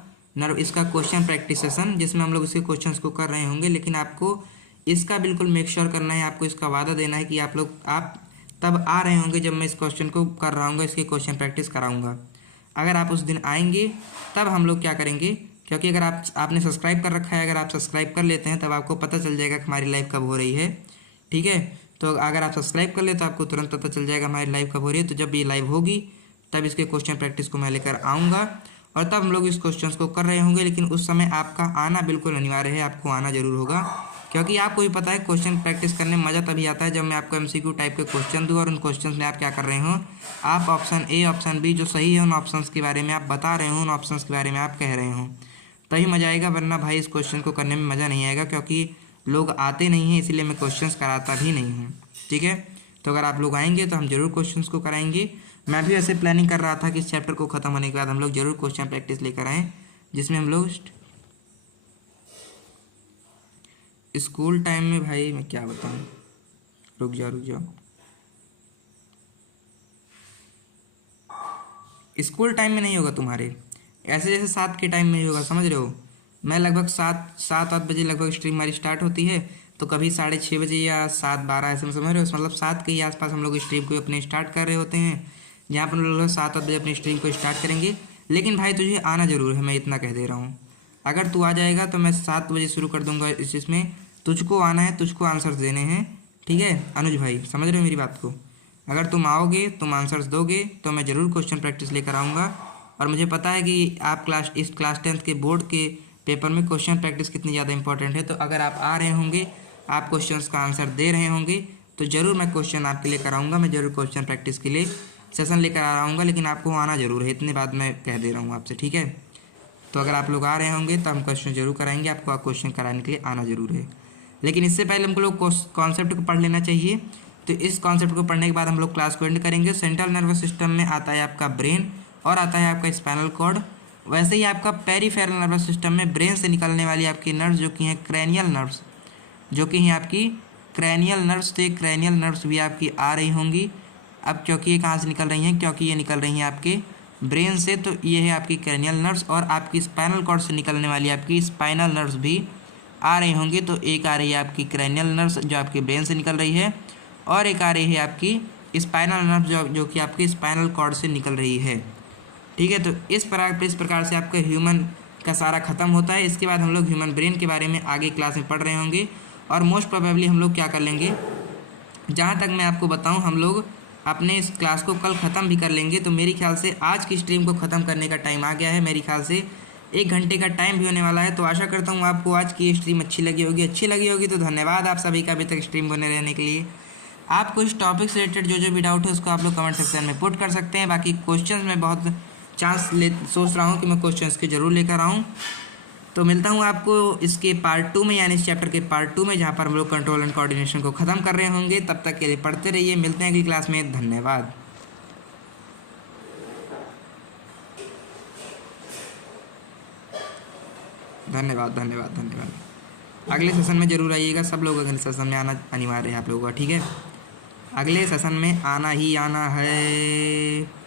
इसका क्वेश्चन प्रैक्टिस सेशन, जिसमें हम लोग इसके क्वेश्चंस को कर रहे होंगे। लेकिन आपको इसका बिल्कुल मेक श्योर करना है, आपको इसका वादा देना है कि आप तब आ रहे होंगे जब मैं इस क्वेश्चन को कर रहा हूँ, इसके क्वेश्चन प्रैक्टिस कराऊंगा। अगर आप उस दिन आएंगे तब हम लोग क्या करेंगे, क्योंकि अगर आपने सब्सक्राइब कर रखा है, अगर आप सब्सक्राइब कर लेते हैं तब आपको पता चल जाएगा कि हमारी लाइव कब हो रही है, ठीक है। तो अगर आप सब्सक्राइब कर ले तो आपको तुरंत पता चल जाएगा हमारी लाइव कब हो रही है। तो जब ये लाइव होगी तब इसके क्वेश्चन प्रैक्टिस को मैं लेकर आऊँगा और तब हम लोग इस क्वेश्चन को कर रहे होंगे। लेकिन उस समय आपका आना बिल्कुल अनिवार्य है, आपको आना जरूर होगा, क्योंकि आपको भी पता है क्वेश्चन प्रैक्टिस करने में मज़ा तभी आता है जब मैं आपको MCQ टाइप के क्वेश्चन दूँ और उन क्वेश्चन में आप क्या कर रहे हो, आप ऑप्शन A ऑप्शन B जो सही है उन ऑप्शंस के बारे में आप बता रहे हो, उन ऑप्शंस के बारे में आप कह रहे हो, तभी मज़ा आएगा। वरना भाई इस क्वेश्चन को करने में मज़ा नहीं आएगा, क्योंकि लोग आते नहीं हैं, इसलिए मैं क्वेश्चन कराता भी नहीं हूँ, ठीक है। तो अगर आप लोग आएंगे तो हम जरूर क्वेश्चन को कराएंगे। मैं भी ऐसे प्लानिंग कर रहा था कि इस चैप्टर को ख़त्म होने के बाद हम लोग जरूर क्वेश्चन प्रैक्टिस लेकर आएँ, जिसमें हम लोग स्कूल टाइम में, भाई मैं क्या बताऊँ, रुक जाओ। स्कूल टाइम में नहीं होगा तुम्हारे, ऐसे जैसे 7 के टाइम में ही होगा, समझ रहे हो। मैं लगभग 7-8 बजे लगभग स्ट्रीम हमारी स्टार्ट होती है, तो कभी 6:30 बजे या 7:12 ऐसे में, समझ रहे हो, मतलब 7 के ही आसपास हम लोग स्ट्रीम को अपने स्टार्ट कर रहे होते हैं, जहाँ पर हम लोग 7-8 बजे अपनी स्ट्रीम को स्टार्ट करेंगे। लेकिन भाई तुझे आना ज़रूर है, मैं इतना कह दे रहा हूँ। अगर तू आ जाएगा तो मैं 7 बजे शुरू कर दूँगा इसमें, तुझको आना है, तुझको आंसर्स देने हैं, ठीक है अनुज भाई, समझ रहे हो मेरी बात को। अगर तुम आओगे, तुम आंसर्स दोगे, तो मैं ज़रूर क्वेश्चन प्रैक्टिस लेकर आऊँगा। और मुझे पता है कि आप इस क्लास 10th के बोर्ड के पेपर में क्वेश्चन प्रैक्टिस कितनी ज़्यादा इंपॉर्टेंट है। तो अगर आप आ रहे होंगे, आप क्वेश्चंस का आंसर दे रहे होंगे, तो ज़रूर मैं क्वेश्चन आपके लिए कराऊंगा, मैं ज़रूर क्वेश्चन प्रैक्टिस के लिए सेशन लेकर आ रहा हूँ। लेकिन आपको आना ज़रूर है, इतनी बात मैं कह दे रहा हूँ आपसे, ठीक है। तो अगर आप लोग आ रहे होंगे तो हम क्वेश्चन जरूर कराएंगे, आपको क्वेश्चन कराने के लिए आना ज़रूर है। लेकिन इससे पहले हमको लोग कॉन्सेप्ट को पढ़ लेना चाहिए। तो इस कॉन्सेप्ट को पढ़ने के बाद हम लोग क्लास को एंड करेंगे। सेंट्रल नर्वस सिस्टम में आता है आपका ब्रेन और आता है आपका स्पाइनल कॉर्ड। वैसे ही आपका पेरिफेरल नर्वस सिस्टम में ब्रेन से निकलने वाली आपकी नर्व्स जो कि हैं क्रैनियल नर्व्स, जो कि हैं आपकी क्रैनियल नर्व्स, तो क्रैनियल नर्व्स भी आपकी आ रही होंगी। अब क्योंकि ये कहाँ से निकल रही हैं, क्योंकि ये निकल रही हैं आपके ब्रेन से, तो ये है आपकी क्रैनियल नर्व्स। और आपकी स्पाइनल कॉर्ड से निकलने वाली आपकी स्पाइनल नर्व्स भी आ रही होंगी। तो एक आ रही है आपकी क्रैनियल नर्व्स जो आपके ब्रेन से निकल रही है, और एक आ रही है आपकी स्पाइनल नर्व जो कि आपकी स्पाइनल कॉर्ड से निकल रही है, ठीक है। तो इस प्रकार से आपका ह्यूमन का सारा खत्म होता है। इसके बाद हम लोग ह्यूमन ब्रेन के बारे में आगे क्लास में पढ़ रहे होंगे, और मोस्ट प्रोबेबली हम लोग क्या कर लेंगे, जहाँ तक मैं आपको बताऊँ, हम लोग अपने इस क्लास को कल ख़त्म भी कर लेंगे। तो मेरी ख्याल से आज की स्ट्रीम को ख़त्म करने का टाइम आ गया है। मेरी ख्याल से 1 घंटे का टाइम भी होने वाला है। तो आशा करता हूँ आपको आज की स्ट्रीम अच्छी लगी होगी। तो धन्यवाद आप सभी का अभी तक स्ट्रीम बने रहने के लिए। आपको इस टॉपिक से रिलेटेड जो भी डाउट है उसको आप लोग कमेंट सेक्शन में पुट कर सकते हैं। बाकी क्वेश्चंस में बहुत सोच रहा हूँ कि मैं क्वेश्चंस के ज़रूर लेकर आऊँ। तो मिलता हूँ आपको इसके पार्ट 2 में, यानी इस चैप्टर के पार्ट 2 में, जहाँ पर हम लोग कंट्रोल एंड कोऑर्डिनेशन को ख़त्म कर रहे होंगे। तब तक के लिए पढ़ते रहिए, मिलते हैं अगली क्लास में। धन्यवाद। अगले सेशन में ज़रूर आइएगा सब लोग, अगले सेशन में आना अनिवार्य है आप लोगों का, ठीक है। अगले सेशन में आना ही आना है।